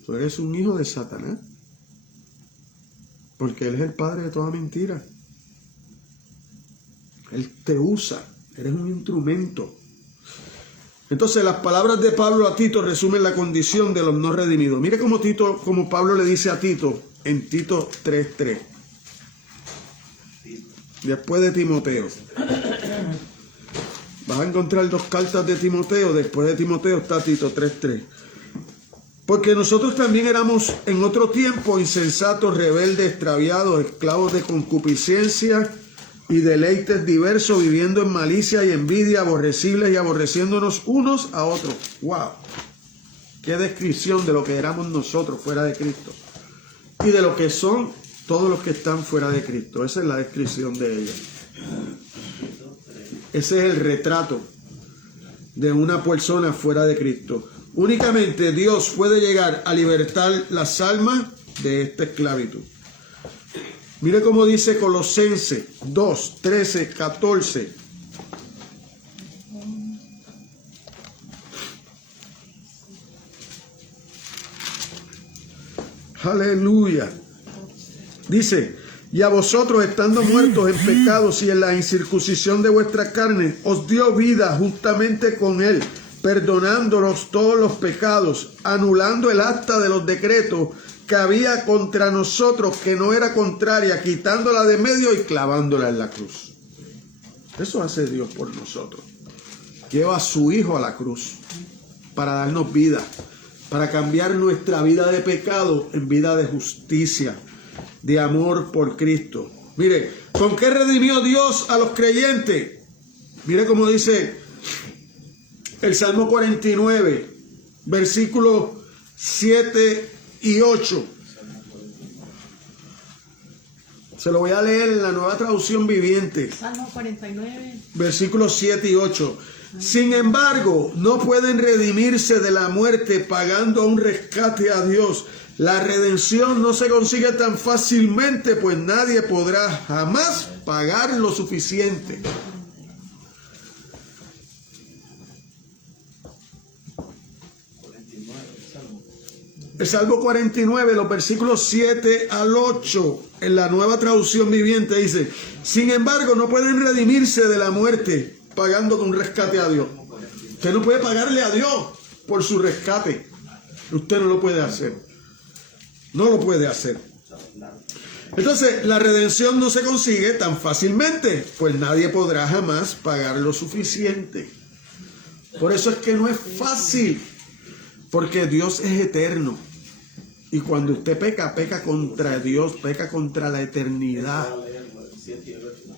tú eres un hijo de Satanás. Porque él es el padre de toda mentira. Él te usa. Eres un instrumento. Entonces, las palabras de Pablo a Tito resumen la condición de los no redimidos. Mire cómo Pablo le dice a Tito en Tito 3:3. Después de Timoteo. Vas a encontrar 2 cartas de Timoteo. Después de Timoteo está Tito 3:3. Porque nosotros también éramos en otro tiempo insensatos, rebeldes, extraviados, esclavos de concupiscencia y deleites diversos, viviendo en malicia y envidia, aborrecibles y aborreciéndonos unos a otros. ¡Wow! ¡Qué descripción de lo que éramos nosotros fuera de Cristo! Y de lo que son todos los que están fuera de Cristo. Esa es la descripción de ellos. Ese es el retrato de una persona fuera de Cristo. Únicamente Dios puede llegar a libertar las almas de esta esclavitud. Mire cómo dice Colosenses 2, 13, 14. Aleluya. Dice, y a vosotros estando muertos en pecados y en la incircuncisión de vuestra carne, os dio vida juntamente con él, perdonándonos todos los pecados, anulando el acta de los decretos que había contra nosotros, que no era contraria, quitándola de medio y clavándola en la cruz. Eso hace Dios por nosotros. Lleva a su Hijo a la cruz para darnos vida, para cambiar nuestra vida de pecado en vida de justicia, de amor por Cristo. Mire, ¿con qué redimió Dios a los creyentes? Mire cómo dice el Salmo 49, versículos 7 y 8. Se lo voy a leer en la Nueva Traducción Viviente. Salmo 49. Versículos 7 y 8. Sin embargo, no pueden redimirse de la muerte pagando un rescate a Dios. La redención no se consigue tan fácilmente, pues nadie podrá jamás pagar lo suficiente. El Salmo 49, los versículos 7 al 8, en la Nueva Traducción Viviente dice, sin embargo, no pueden redimirse de la muerte pagando un rescate a Dios. Usted no puede pagarle a Dios por su rescate. Usted no lo puede hacer. No lo puede hacer. Entonces, la redención no se consigue tan fácilmente, pues nadie podrá jamás pagar lo suficiente. Por eso es que no es fácil. Porque Dios es eterno. Y cuando usted peca contra Dios, peca contra la eternidad.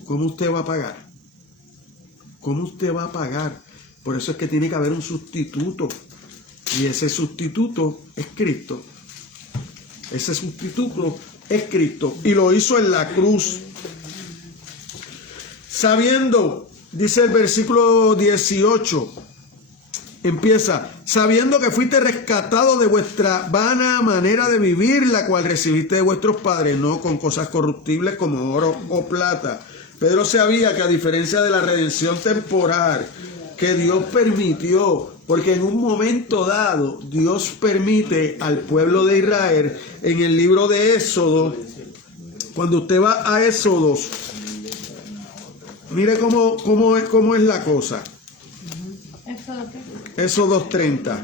¿Cómo usted va a pagar? ¿Cómo usted va a pagar? Por eso es que tiene que haber un sustituto. Y ese sustituto es Cristo. Ese sustituto es Cristo. Y lo hizo en la cruz. Sabiendo, dice el versículo 18. Empieza, sabiendo que fuiste rescatado de vuestra vana manera de vivir, la cual recibiste de vuestros padres, no con cosas corruptibles como oro o plata. Pedro sabía que a diferencia de la redención temporal que Dios permitió, porque en un momento dado Dios permite al pueblo de Israel, en el libro de Éxodo, cuando usted va a Éxodo, mire cómo es la cosa. Éxodo 2:30.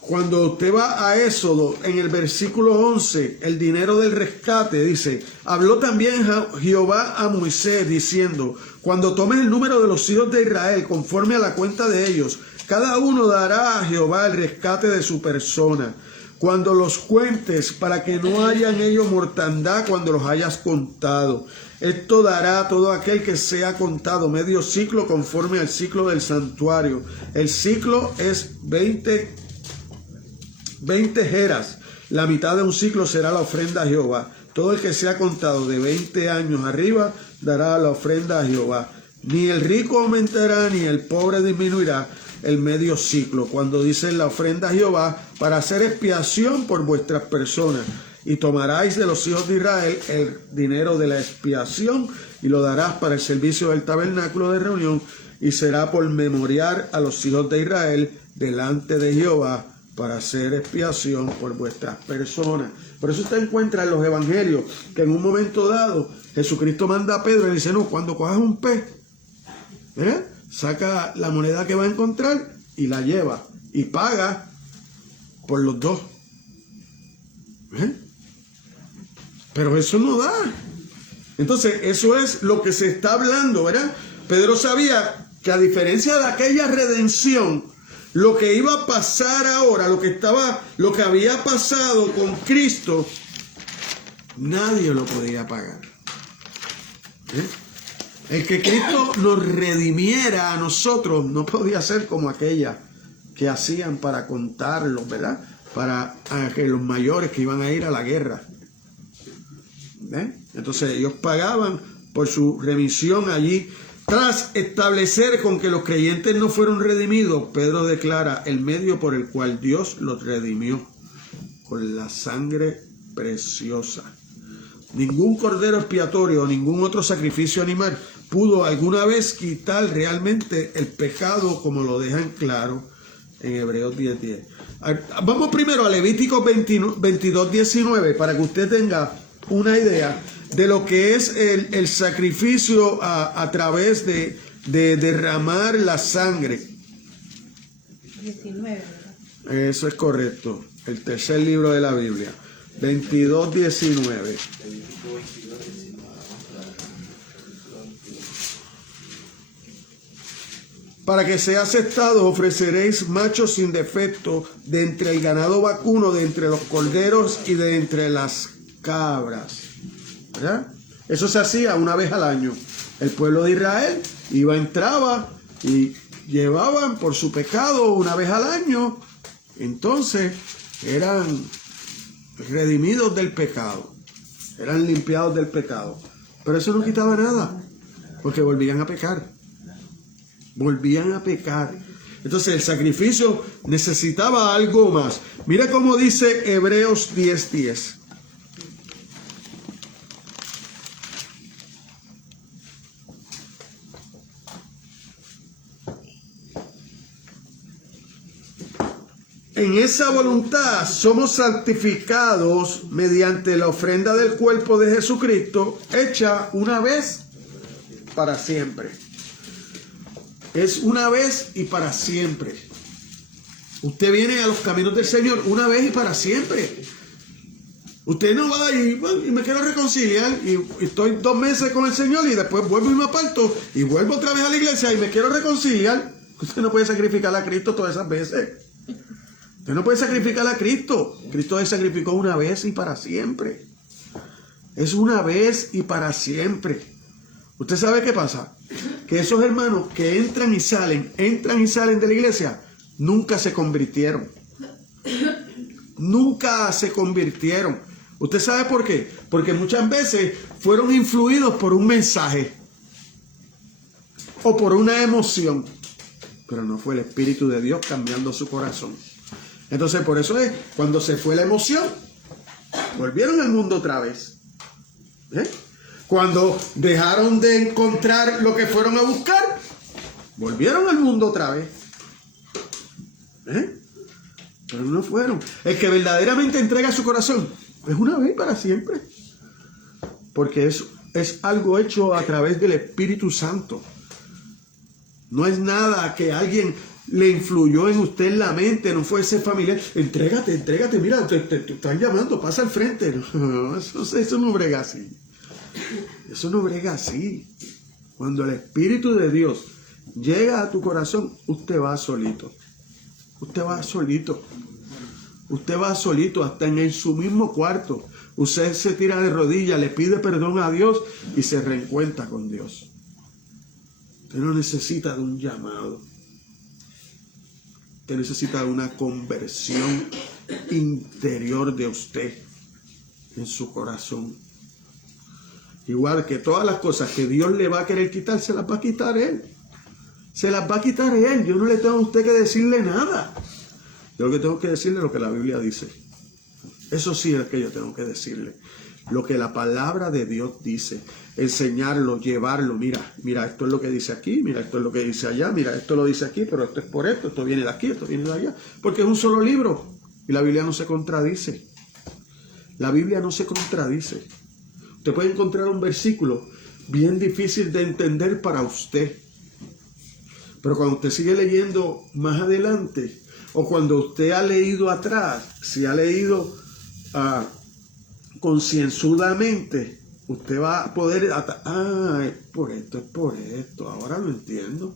Cuando usted va a Éxodo, en el versículo 11, el dinero del rescate, dice, habló también Jehová a Moisés diciendo, cuando tomes el número de los hijos de Israel, conforme a la cuenta de ellos, cada uno dará a Jehová el rescate de su persona. Cuando los cuentes, para que no haya en ellos mortandad cuando los hayas contado. Esto dará a todo aquel que sea contado medio ciclo conforme al ciclo del santuario. El ciclo es 20 20 geras. La mitad de un ciclo será la ofrenda a Jehová. Todo el que sea contado de 20 años arriba dará la ofrenda a Jehová. Ni el rico aumentará, ni el pobre disminuirá el medio ciclo. Cuando dicen la ofrenda a Jehová, para hacer expiación por vuestras personas. Y tomaráis de los hijos de Israel el dinero de la expiación y lo darás para el servicio del tabernáculo de reunión y será por memorial a los hijos de Israel delante de Jehová para hacer expiación por vuestras personas. Por eso usted encuentra en los evangelios que en un momento dado Jesucristo manda a Pedro y dice, no, cuando cojas un pez, saca la moneda que va a encontrar y la lleva y paga por los dos. Pero eso no da. Entonces, eso es lo que se está hablando, ¿verdad? Pedro sabía que a diferencia de aquella redención, lo que iba a pasar ahora, lo que había pasado con Cristo, nadie lo podía pagar. El que Cristo nos redimiera a nosotros no podía ser como aquella que hacían para contarlos, ¿verdad? Para que los mayores que iban a ir a la guerra. Entonces ellos pagaban por su remisión allí. Tras establecer con que los creyentes no fueron redimidos, Pedro declara el medio por el cual Dios los redimió, con la sangre preciosa. Ningún cordero expiatorio o ningún otro sacrificio animal pudo alguna vez quitar realmente el pecado, como lo dejan claro en Hebreos 10:10. Vamos primero a Levítico 22:19 para que usted tenga una idea de lo que es el sacrificio a través de derramar la sangre. 19, ¿verdad? Eso es correcto. El tercer libro de la Biblia. 22:19. Para que sea aceptado, ofreceréis machos sin defecto de entre el ganado vacuno, de entre los corderos y de entre las cabras. ¿Verdad? Eso se hacía una vez al año. El pueblo de Israel entraba y llevaban por su pecado una vez al año. Entonces eran redimidos del pecado. Eran limpiados del pecado. Pero eso no quitaba nada, porque volvían a pecar. Volvían a pecar. Entonces el sacrificio necesitaba algo más. Mira cómo dice Hebreos 10:10. En esa voluntad somos santificados mediante la ofrenda del cuerpo de Jesucristo, hecha una vez para siempre. Es una vez y para siempre. Usted viene a los caminos del Señor una vez y para siempre. Usted no va y me quiero reconciliar y estoy 2 meses con el Señor y después vuelvo y me aparto y vuelvo otra vez a la iglesia y me quiero reconciliar. Usted no puede sacrificar a Cristo todas esas veces. Usted no puede sacrificar a Cristo. Cristo se sacrificó una vez y para siempre. Es una vez y para siempre. ¿Usted sabe qué pasa? Que esos hermanos que entran y salen de la iglesia, nunca se convirtieron. Nunca se convirtieron. ¿Usted sabe por qué? Porque muchas veces fueron influidos por un mensaje o por una emoción, pero no fue el Espíritu de Dios cambiando su corazón. Entonces, por eso es, cuando se fue la emoción, volvieron al mundo otra vez. Cuando dejaron de encontrar lo que fueron a buscar, volvieron al mundo otra vez. Pero no fueron. El que verdaderamente entrega su corazón es una vez para siempre. Porque es algo hecho a través del Espíritu Santo. No es nada que alguien le influyó en usted en la mente, no fue ese familiar. Entrégate, mira, te están llamando, pasa al frente. No, eso no brega así. Eso no brega así. Cuando el Espíritu de Dios llega a tu corazón, usted va solito. Usted va solito. Usted va solito, hasta en su mismo cuarto. Usted se tira de rodillas, le pide perdón a Dios y se reencuentra con Dios. Usted no necesita de un llamado. Usted necesita de una conversión interior de usted, en su corazón. Igual que todas las cosas que Dios le va a querer quitar, se las va a quitar Él. Se las va a quitar Él. Yo no le tengo a usted que decirle nada. Yo lo que tengo que decirle es lo que la Biblia dice. Eso sí es lo que yo tengo que decirle. Lo que la palabra de Dios dice. Enseñarlo, llevarlo. Mira, esto es lo que dice aquí. Mira, esto es lo que dice allá. Mira, esto lo dice aquí, pero esto es por esto. Esto viene de aquí, esto viene de allá. Porque es un solo libro. Y la Biblia no se contradice. La Biblia no se contradice. Usted puede encontrar un versículo bien difícil de entender para usted. Pero cuando usted sigue leyendo más adelante, o cuando usted ha leído atrás, si ha leído concienzudamente, usted va a poder... es por esto, ahora lo entiendo.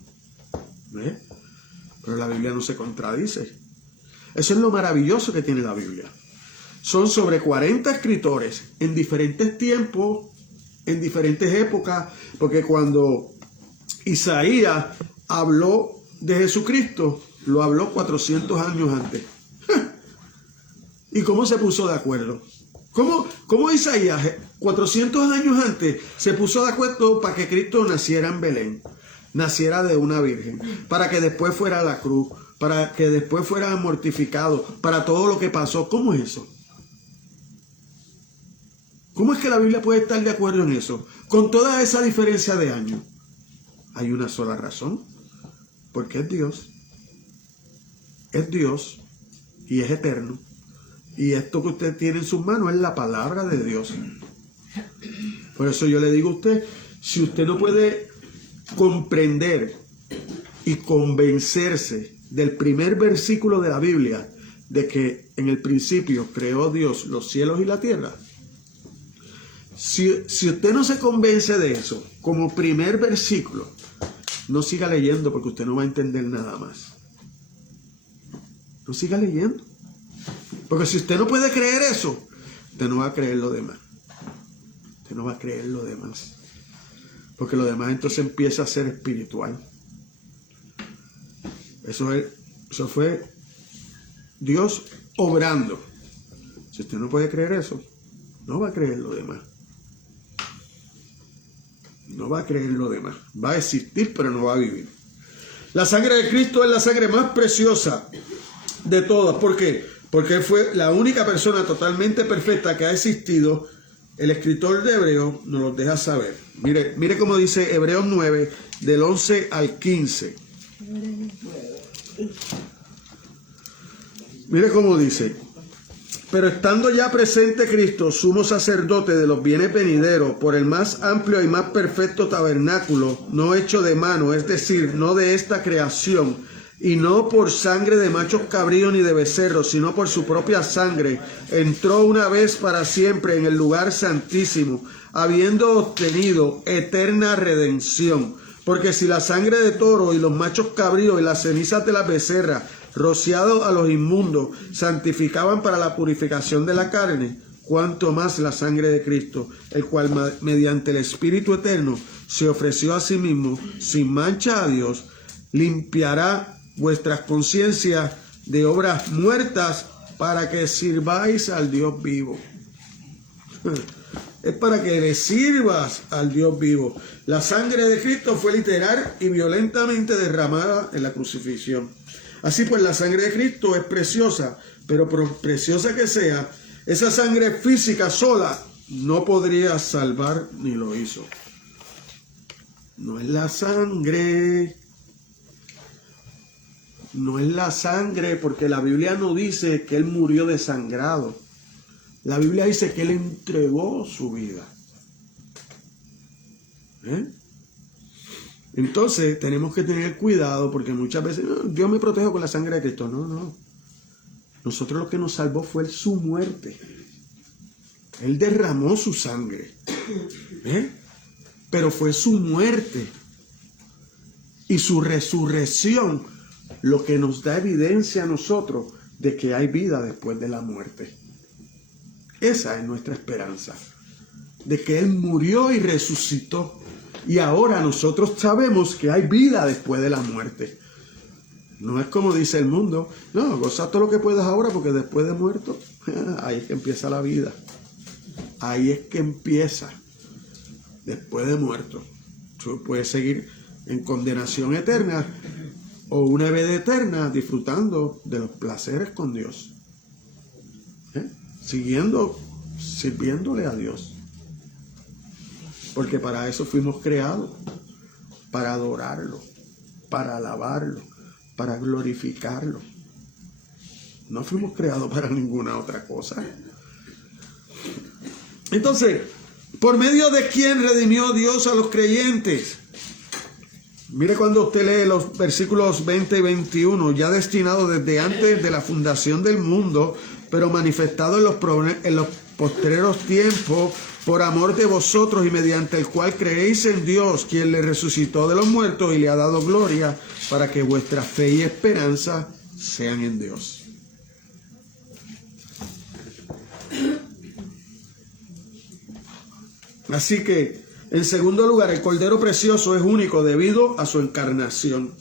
¿Ve? Pero la Biblia no se contradice. Eso es lo maravilloso que tiene la Biblia. Son sobre 40 escritores en diferentes tiempos, en diferentes épocas, porque cuando Isaías habló de Jesucristo, lo habló 400 años antes. ¿Y cómo se puso de acuerdo? ¿Cómo Isaías, 400 años antes, se puso de acuerdo para que Cristo naciera en Belén, naciera de una virgen, para que después fuera a la cruz, para que después fuera mortificado, para todo lo que pasó? ¿Cómo es eso? ¿Cómo es que la Biblia puede estar de acuerdo en eso? Con toda esa diferencia de años. Hay una sola razón. Porque es Dios. Es Dios y es eterno. Y esto que usted tiene en sus manos es la palabra de Dios. Por eso yo le digo a usted, si usted no puede comprender y convencerse del primer versículo de la Biblia, de que en el principio creó Dios los cielos y la tierra, si usted no se convence de eso como primer versículo, no siga leyendo, porque usted no va a entender nada más. No siga leyendo. Porque si usted no puede creer eso, usted no va a creer lo demás. Usted no va a creer lo demás. Porque lo demás entonces empieza a ser espiritual. Eso fue Dios obrando. Si usted no puede creer eso, no va a creer lo demás. No va a creer lo demás. Va a existir, pero no va a vivir. La sangre de Cristo es la sangre más preciosa de todas. ¿Por qué? Porque fue la única persona totalmente perfecta que ha existido. El escritor de Hebreos nos lo deja saber. Mire cómo dice Hebreos 9, del 11 al 15. Mire cómo dice: pero estando ya presente Cristo, sumo sacerdote de los bienes venideros, por el más amplio y más perfecto tabernáculo, no hecho de mano, es decir, no de esta creación, y no por sangre de machos cabríos ni de becerros, sino por su propia sangre, entró una vez para siempre en el lugar santísimo, habiendo obtenido eterna redención. Porque si la sangre de toro y los machos cabríos y las cenizas de las becerras, rociado a los inmundos, santificaban para la purificación de la carne, cuanto más la sangre de Cristo, el cual mediante el Espíritu Eterno se ofreció a sí mismo sin mancha a Dios, limpiará vuestras conciencias de obras muertas para que sirváis al Dios vivo. Es para que le sirvas al Dios vivo. La sangre de Cristo fue literal y violentamente derramada en la crucifixión. Así pues, la sangre de Cristo es preciosa, pero por preciosa que sea, esa sangre física sola no podría salvar ni lo hizo. No es la sangre. No es la sangre, porque la Biblia no dice que Él murió desangrado. La Biblia dice que Él entregó su vida. Entonces tenemos que tener cuidado, porque muchas veces Dios me protege con la sangre de Cristo. No. Nosotros lo que nos salvó fue su muerte. Él derramó su sangre. Pero fue su muerte y su resurrección lo que nos da evidencia a nosotros de que hay vida después de la muerte. Esa es nuestra esperanza, de que Él murió y resucitó. Y ahora nosotros sabemos que hay vida después de la muerte. No es como dice el mundo, no, goza todo lo que puedas ahora porque después de muerto, ahí es que empieza la vida. Ahí es que empieza, después de muerto. Tú puedes seguir en condenación eterna o una vida eterna disfrutando de los placeres con Dios. Sirviéndole a Dios. Porque para eso fuimos creados, para adorarlo, para alabarlo, para glorificarlo. No fuimos creados para ninguna otra cosa. Entonces, ¿por medio de quién redimió Dios a los creyentes? Mire cuando usted lee los versículos 20 y 21, ya destinado desde antes de la fundación del mundo, pero manifestado en los postreros tiempos, por amor de vosotros y mediante el cual creéis en Dios, quien le resucitó de los muertos y le ha dado gloria, para que vuestra fe y esperanza sean en Dios. Así que, en segundo lugar, el Cordero Precioso es único debido a su encarnación.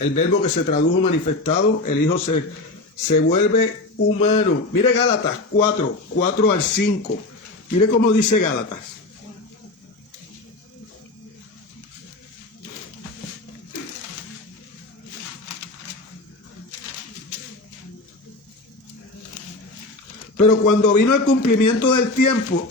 El verbo que se tradujo manifestado, el Hijo se vuelve humano. Mire Gálatas 4 al 5. Mire cómo dice Gálatas. Pero cuando vino el cumplimiento del tiempo,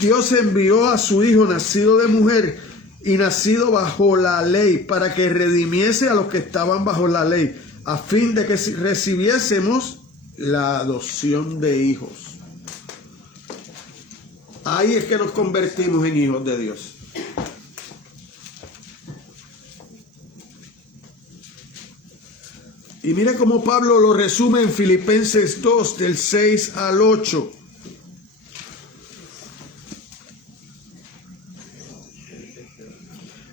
Dios envió a su Hijo nacido de mujer y nacido bajo la ley para que redimiese a los que estaban bajo la ley, a fin de que recibiésemos la adopción de hijos. Ahí es que nos convertimos en hijos de Dios. Y mire cómo Pablo lo resume en Filipenses 2, del 6 al 8.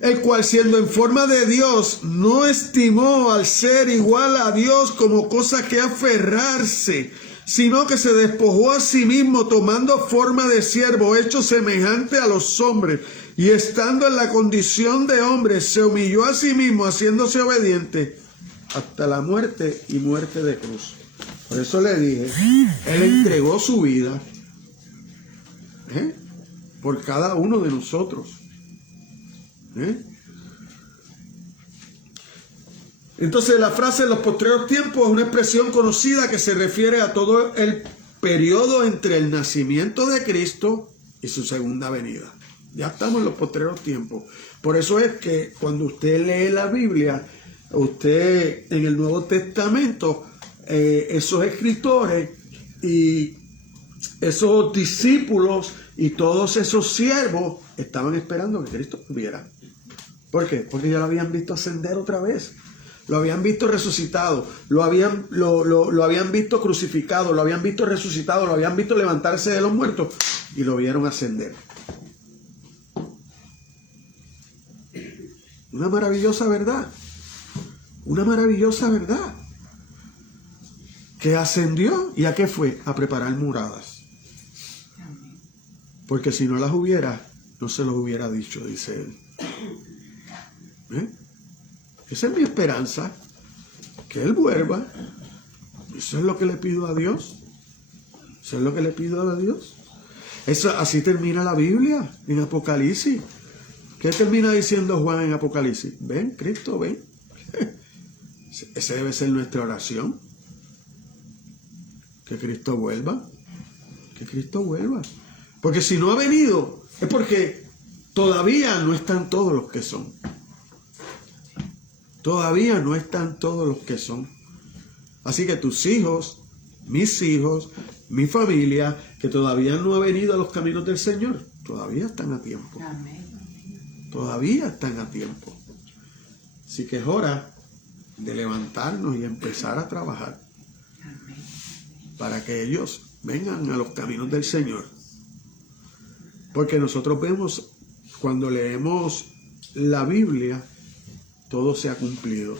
El cual, siendo en forma de Dios, no estimó al ser igual a Dios como cosa que aferrarse, sino que se despojó a sí mismo, tomando forma de siervo, hecho semejante a los hombres, y estando en la condición de hombre, se humilló a sí mismo, haciéndose obediente hasta la muerte y muerte de cruz. Por eso le dije, Él entregó su vida por cada uno de nosotros. Entonces la frase en los postreros tiempos es una expresión conocida que se refiere a todo el periodo entre el nacimiento de Cristo y su segunda venida. Ya estamos en los postreros tiempos. Por eso es que cuando usted lee la Biblia, usted en el Nuevo Testamento, esos escritores y esos discípulos y todos esos siervos estaban esperando que Cristo volviera. ¿Por qué? Porque ya lo habían visto ascender otra vez. Lo habían visto resucitado, lo habían visto crucificado, lo habían visto resucitado, lo habían visto levantarse de los muertos y lo vieron ascender. Una maravillosa verdad. Una maravillosa verdad. Que ascendió, ¿y a qué fue? A preparar moradas. Porque si no las hubiera, no se los hubiera dicho, dice él. Esa es mi esperanza, que Él vuelva. Eso es lo que le pido a Dios. Eso es lo que le pido a Dios. Así termina la Biblia en Apocalipsis. ¿Qué termina diciendo Juan en Apocalipsis? Ven, Cristo, ven. Esa debe ser nuestra oración. Que Cristo vuelva. Que Cristo vuelva. Porque si no ha venido, es porque todavía no están todos los que son. Todavía no están todos los que son. Así que tus hijos, mi familia, que todavía no ha venido a los caminos del Señor, todavía están a tiempo. Todavía están a tiempo. Así que es hora de levantarnos y empezar a trabajar para que ellos vengan a los caminos del Señor. Porque nosotros vemos, cuando leemos la Biblia, todo se ha cumplido.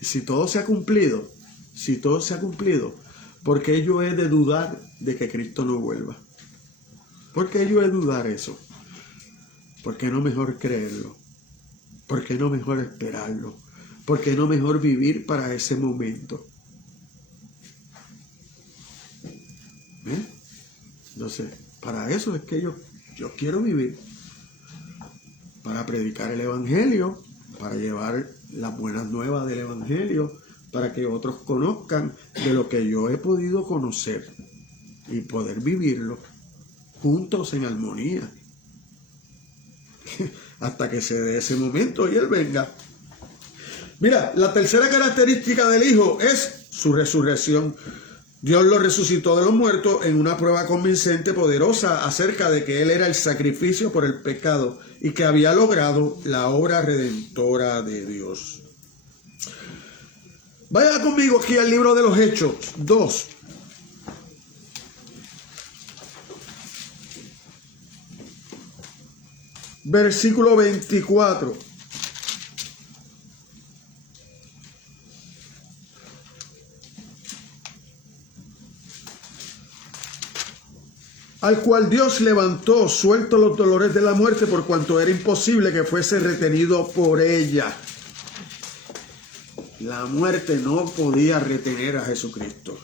Y si todo se ha cumplido, ¿por qué yo he de dudar de que Cristo no vuelva? ¿Por qué yo he de dudar eso? ¿Por qué no mejor creerlo? ¿Por qué no mejor esperarlo? ¿Por qué no mejor vivir para ese momento? ¿Eh? Entonces, para eso es que yo quiero vivir. Para predicar el Evangelio, para llevar las buenas nuevas del Evangelio, para que otros conozcan de lo que yo he podido conocer y poder vivirlo juntos en armonía. Hasta que se dé ese momento y Él venga. Mira, la tercera característica del Hijo es su resurrección. Dios lo resucitó de los muertos en una prueba convincente, poderosa, acerca de que Él era el sacrificio por el pecado y que había logrado la obra redentora de Dios. Vaya conmigo aquí al libro de los Hechos 2. Versículo 24. Al cual Dios levantó, suelto los dolores de la muerte, por cuanto era imposible que fuese retenido por ella. La muerte no podía retener a Jesucristo.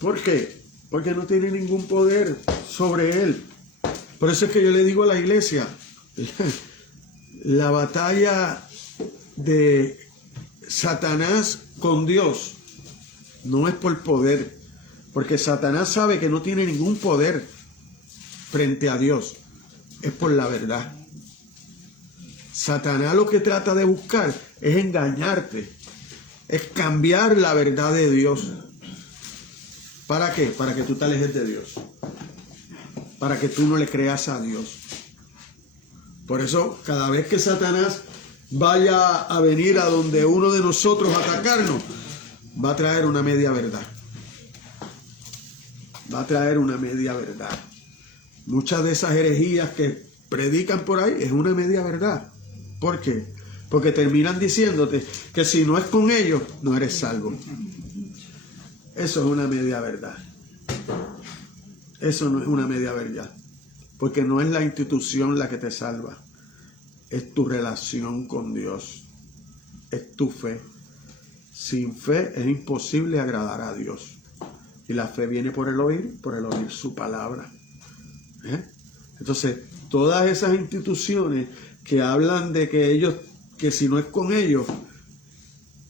¿Por qué? Porque no tiene ningún poder sobre él. Por eso es que yo le digo a la iglesia, la batalla de Satanás con Dios no es por poder, porque Satanás sabe que no tiene ningún poder frente a Dios, es por la verdad. Satanás lo que trata de buscar es engañarte, es cambiar la verdad de Dios. ¿Para qué? Para que tú te alejes de Dios, para que tú no le creas a Dios. Por eso, cada vez que Satanás vaya a venir a donde uno de nosotros a atacarnos, va a traer una media verdad. Va a traer una media verdad. Muchas de esas herejías que predican por ahí es una media verdad. ¿Por qué? Porque terminan diciéndote que si no es con ellos, no eres salvo. Eso es una media verdad. Eso no es una media verdad. Porque no es la institución la que te salva. Es tu relación con Dios. Es tu fe. Sin fe es imposible agradar a Dios. Y la fe viene por el oír su palabra. Entonces, todas esas instituciones que hablan de que ellos, que si no es con ellos,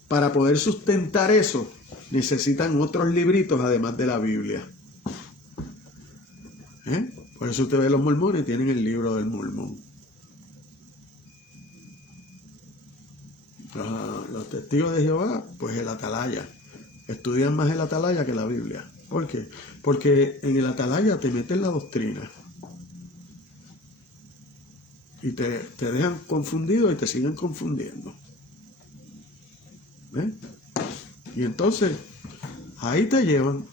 para poder sustentar eso, necesitan otros libritos además de la Biblia. Por eso usted ve los mormones, tienen el libro del mormón. Los testigos de Jehová, pues el Atalaya. Estudian más el Atalaya que la Biblia. ¿Por qué? Porque en el Atalaya te meten la doctrina. Y te dejan confundido y te siguen confundiendo. Y entonces, ahí te llevan.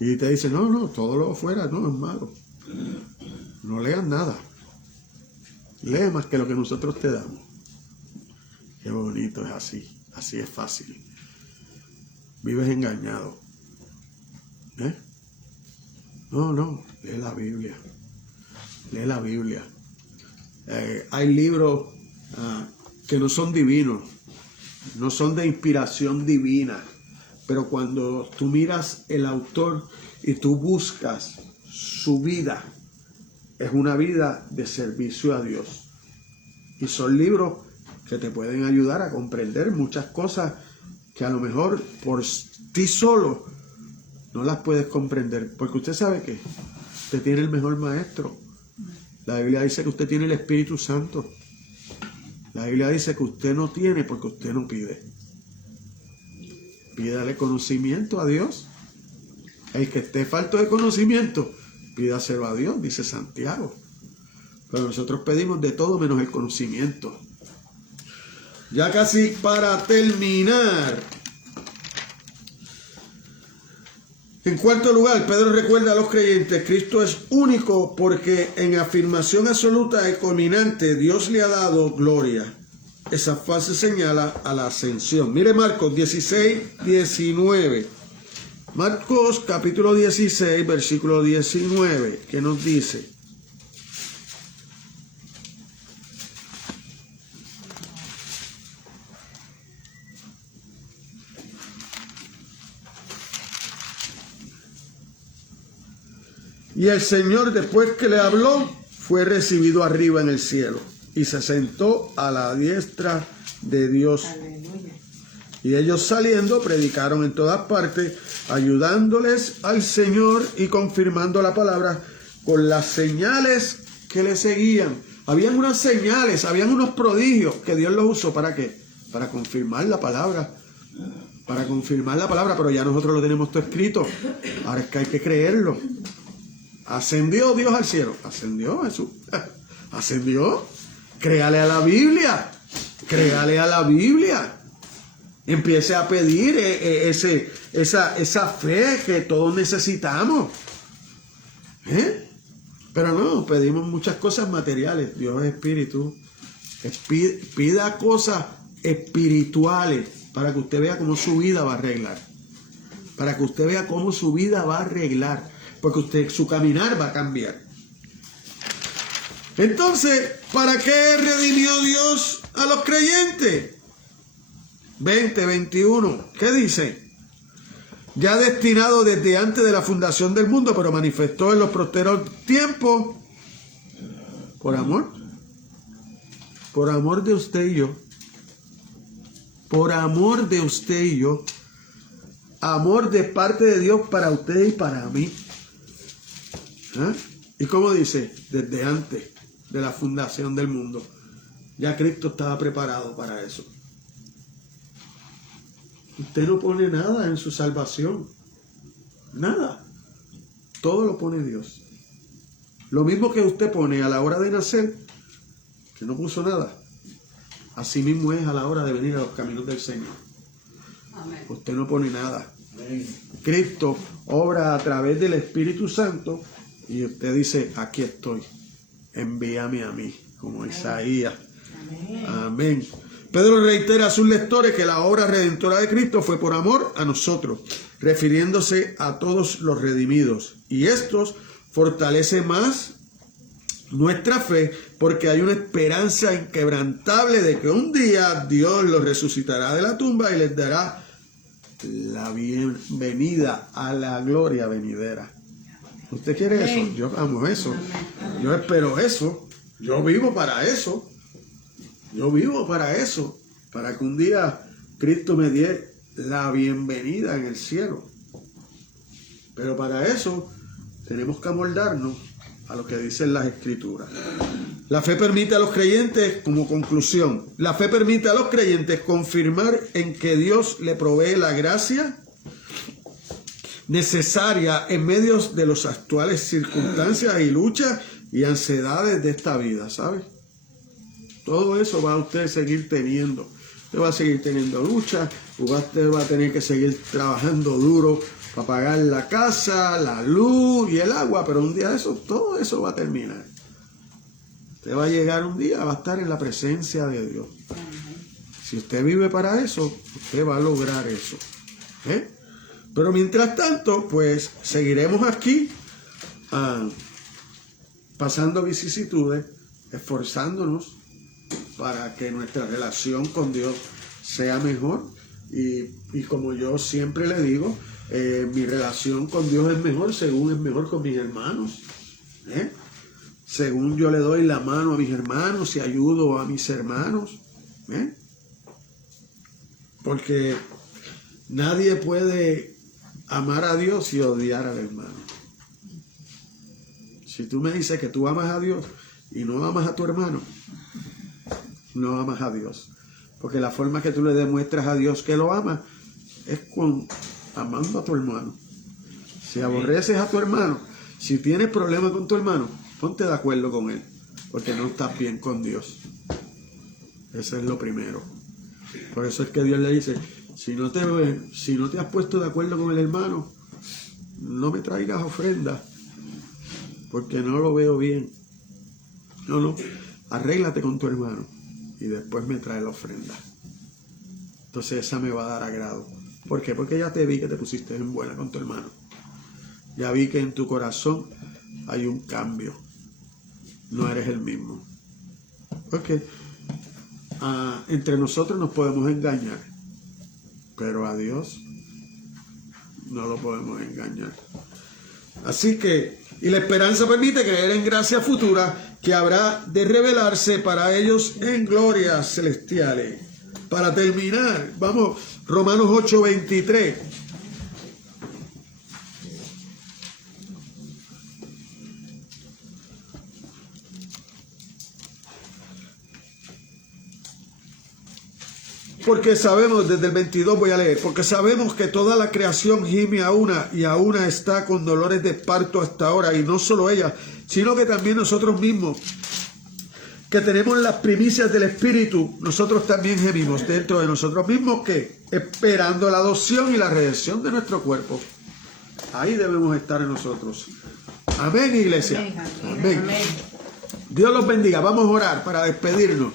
Y te dicen, no, todo lo afuera no es malo. No leas nada. Lee más que lo que nosotros te damos. Qué bonito es así. Así es fácil. Vives engañado. No, lee la Biblia. Lee la Biblia. Hay libros que no son divinos. No son de inspiración divina. Pero cuando tú miras el autor y tú buscas su vida, es una vida de servicio a Dios. Y son libros que te pueden ayudar a comprender muchas cosas que a lo mejor por ti solo no las puedes comprender. Porque usted sabe que usted tiene el mejor maestro. La Biblia dice que usted tiene el Espíritu Santo. La Biblia dice que usted no tiene porque usted no pide. Pídale conocimiento a Dios. El que esté falto de conocimiento, pídaselo a Dios, dice Santiago. Pero nosotros pedimos de todo menos el conocimiento. Ya casi para terminar. En cuarto lugar, Pedro recuerda a los creyentes, Cristo es único porque en afirmación absoluta y culminante Dios le ha dado gloria. Esa frase señala a la ascensión. Mire Marcos 16, 19. Marcos capítulo 16, versículo 19, que nos dice. Y el Señor, después que le habló, fue recibido arriba en el cielo y se sentó a la diestra de Dios. Aleluya. Y ellos saliendo predicaron en todas partes, ayudándoles al Señor y confirmando la palabra con las señales que le seguían. Habían unas señales, habían unos prodigios que Dios los usó. ¿Para qué? Para confirmar la palabra. Para confirmar la palabra, pero ya nosotros lo tenemos todo escrito. Ahora es que hay que creerlo. Ascendió Dios al cielo. Ascendió Jesús. Ascendió. Créale a la Biblia. Créale a la Biblia. Empiece a pedir esa fe que todos necesitamos. Pero no, pedimos muchas cosas materiales. Dios es espíritu. Pida cosas espirituales para que usted vea cómo su vida va a arreglar. Para que usted vea cómo su vida va a arreglar. Porque su caminar va a cambiar. Entonces, ¿para qué redimió Dios a los creyentes? 20:21. ¿Qué dice? Ya destinado desde antes de la fundación del mundo, pero manifestó en los posteros tiempos por amor de usted y yo, por amor de usted y yo, amor de parte de Dios para usted y para mí. ¿Y cómo dice? Desde antes de la fundación del mundo, ya Cristo estaba preparado para eso. Usted no pone nada en su salvación. Nada. Todo lo pone Dios. Lo mismo que usted pone a la hora de nacer, que no puso nada. Así mismo es a la hora de venir a los caminos del Señor. Amén. Usted no pone nada. Cristo obra a través del Espíritu Santo y usted dice, aquí estoy. Envíame a mí, como Isaías. Amén. Amén. Pedro reitera a sus lectores que la obra redentora de Cristo fue por amor a nosotros, refiriéndose a todos los redimidos. Y estos fortalece más nuestra fe porque hay una esperanza inquebrantable de que un día Dios los resucitará de la tumba y les dará la bienvenida a la gloria venidera. ¿Usted quiere eso? Yo amo eso. Yo espero eso. Yo vivo para eso. Yo vivo para eso, para que un día Cristo me dé la bienvenida en el cielo. Pero para eso tenemos que amoldarnos a lo que dicen las Escrituras. La fe permite a los creyentes, como conclusión, la fe permite a los creyentes confirmar en que Dios le provee la gracia necesaria en medio de las actuales circunstancias y luchas y ansiedades de esta vida, ¿sabes? Todo eso va a usted seguir teniendo. Usted va a seguir teniendo lucha. Usted va a tener que seguir trabajando duro para pagar la casa, la luz y el agua. Pero un día todo eso va a terminar. Usted va a llegar un día, va a estar en la presencia de Dios. Si usted vive para eso, usted va a lograr eso. Pero mientras tanto, pues seguiremos aquí pasando vicisitudes, esforzándonos para que nuestra relación con Dios sea mejor. Y como yo siempre le digo, mi relación con Dios es mejor según es mejor con mis hermanos. Según yo le doy la mano a mis hermanos y ayudo a mis hermanos. Porque nadie puede amar a Dios y odiar al hermano. Si tú me dices que tú amas a Dios y no amas a tu hermano, no amas a Dios. Porque la forma que tú le demuestras a Dios que lo amas es amando a tu hermano. Si aborreces a tu hermano, si tienes problemas con tu hermano, ponte de acuerdo con él, porque no estás bien con Dios. Eso es lo primero. Por eso es que Dios le dice, si no te has puesto de acuerdo con el hermano, no me traigas ofrenda, porque no lo veo bien. No, arréglate con tu hermano y después me trae la ofrenda. Entonces esa me va a dar agrado. ¿Por qué? Porque ya te vi que te pusiste en buena con tu hermano. Ya vi que en tu corazón hay un cambio. No eres el mismo. Porque entre nosotros nos podemos engañar, pero a Dios no lo podemos engañar. Así que Y la esperanza permite creer en gracia futura que habrá de revelarse para ellos en glorias celestiales. Para terminar, vamos, Romanos 8:23. Porque sabemos, desde el 22 voy a leer, porque sabemos que toda la creación gime a una y a una está con dolores de parto hasta ahora, y no solo ella, sino que también nosotros mismos, que tenemos las primicias del Espíritu, nosotros también gemimos dentro de nosotros mismos, que esperando la adopción y la redención de nuestro cuerpo. Ahí debemos estar en nosotros. Amén, iglesia. Amén. Dios los bendiga. Vamos a orar para despedirnos.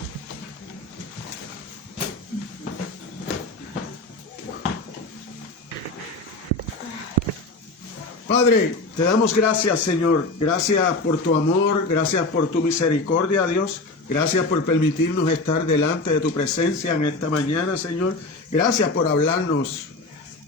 Padre, te damos gracias, Señor. Gracias por tu amor, gracias por tu misericordia, Dios. Gracias por permitirnos estar delante de tu presencia en esta mañana, Señor. Gracias por hablarnos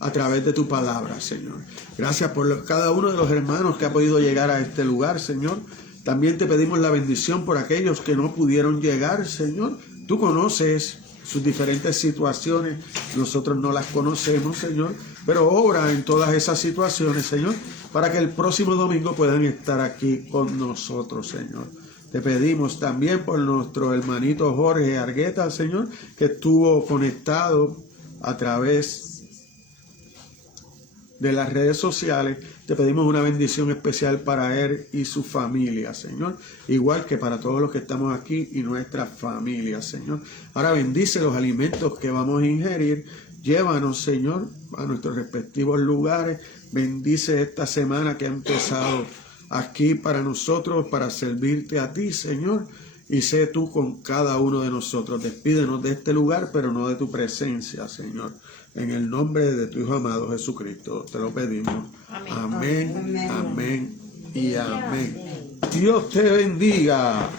a través de tu palabra, Señor. Gracias por cada uno de los hermanos que ha podido llegar a este lugar, Señor. También te pedimos la bendición por aquellos que no pudieron llegar, Señor. Tú conoces sus diferentes situaciones, nosotros no las conocemos, Señor, pero obra en todas esas situaciones, Señor, para que el próximo domingo puedan estar aquí con nosotros, Señor. Te pedimos también por nuestro hermanito Jorge Argueta, Señor, que estuvo conectado a través de las redes sociales. Te pedimos una bendición especial para él y su familia, Señor, igual que para todos los que estamos aquí y nuestras familias, Señor. Ahora bendice los alimentos que vamos a ingerir. Llévanos, Señor, a nuestros respectivos lugares. Bendice esta semana que ha empezado aquí para nosotros, para servirte a ti, Señor. Y sé tú con cada uno de nosotros. Despídenos de este lugar, pero no de tu presencia, Señor. En el nombre de tu Hijo amado Jesucristo, te lo pedimos. Amén, amén, amén y amén. Dios te bendiga.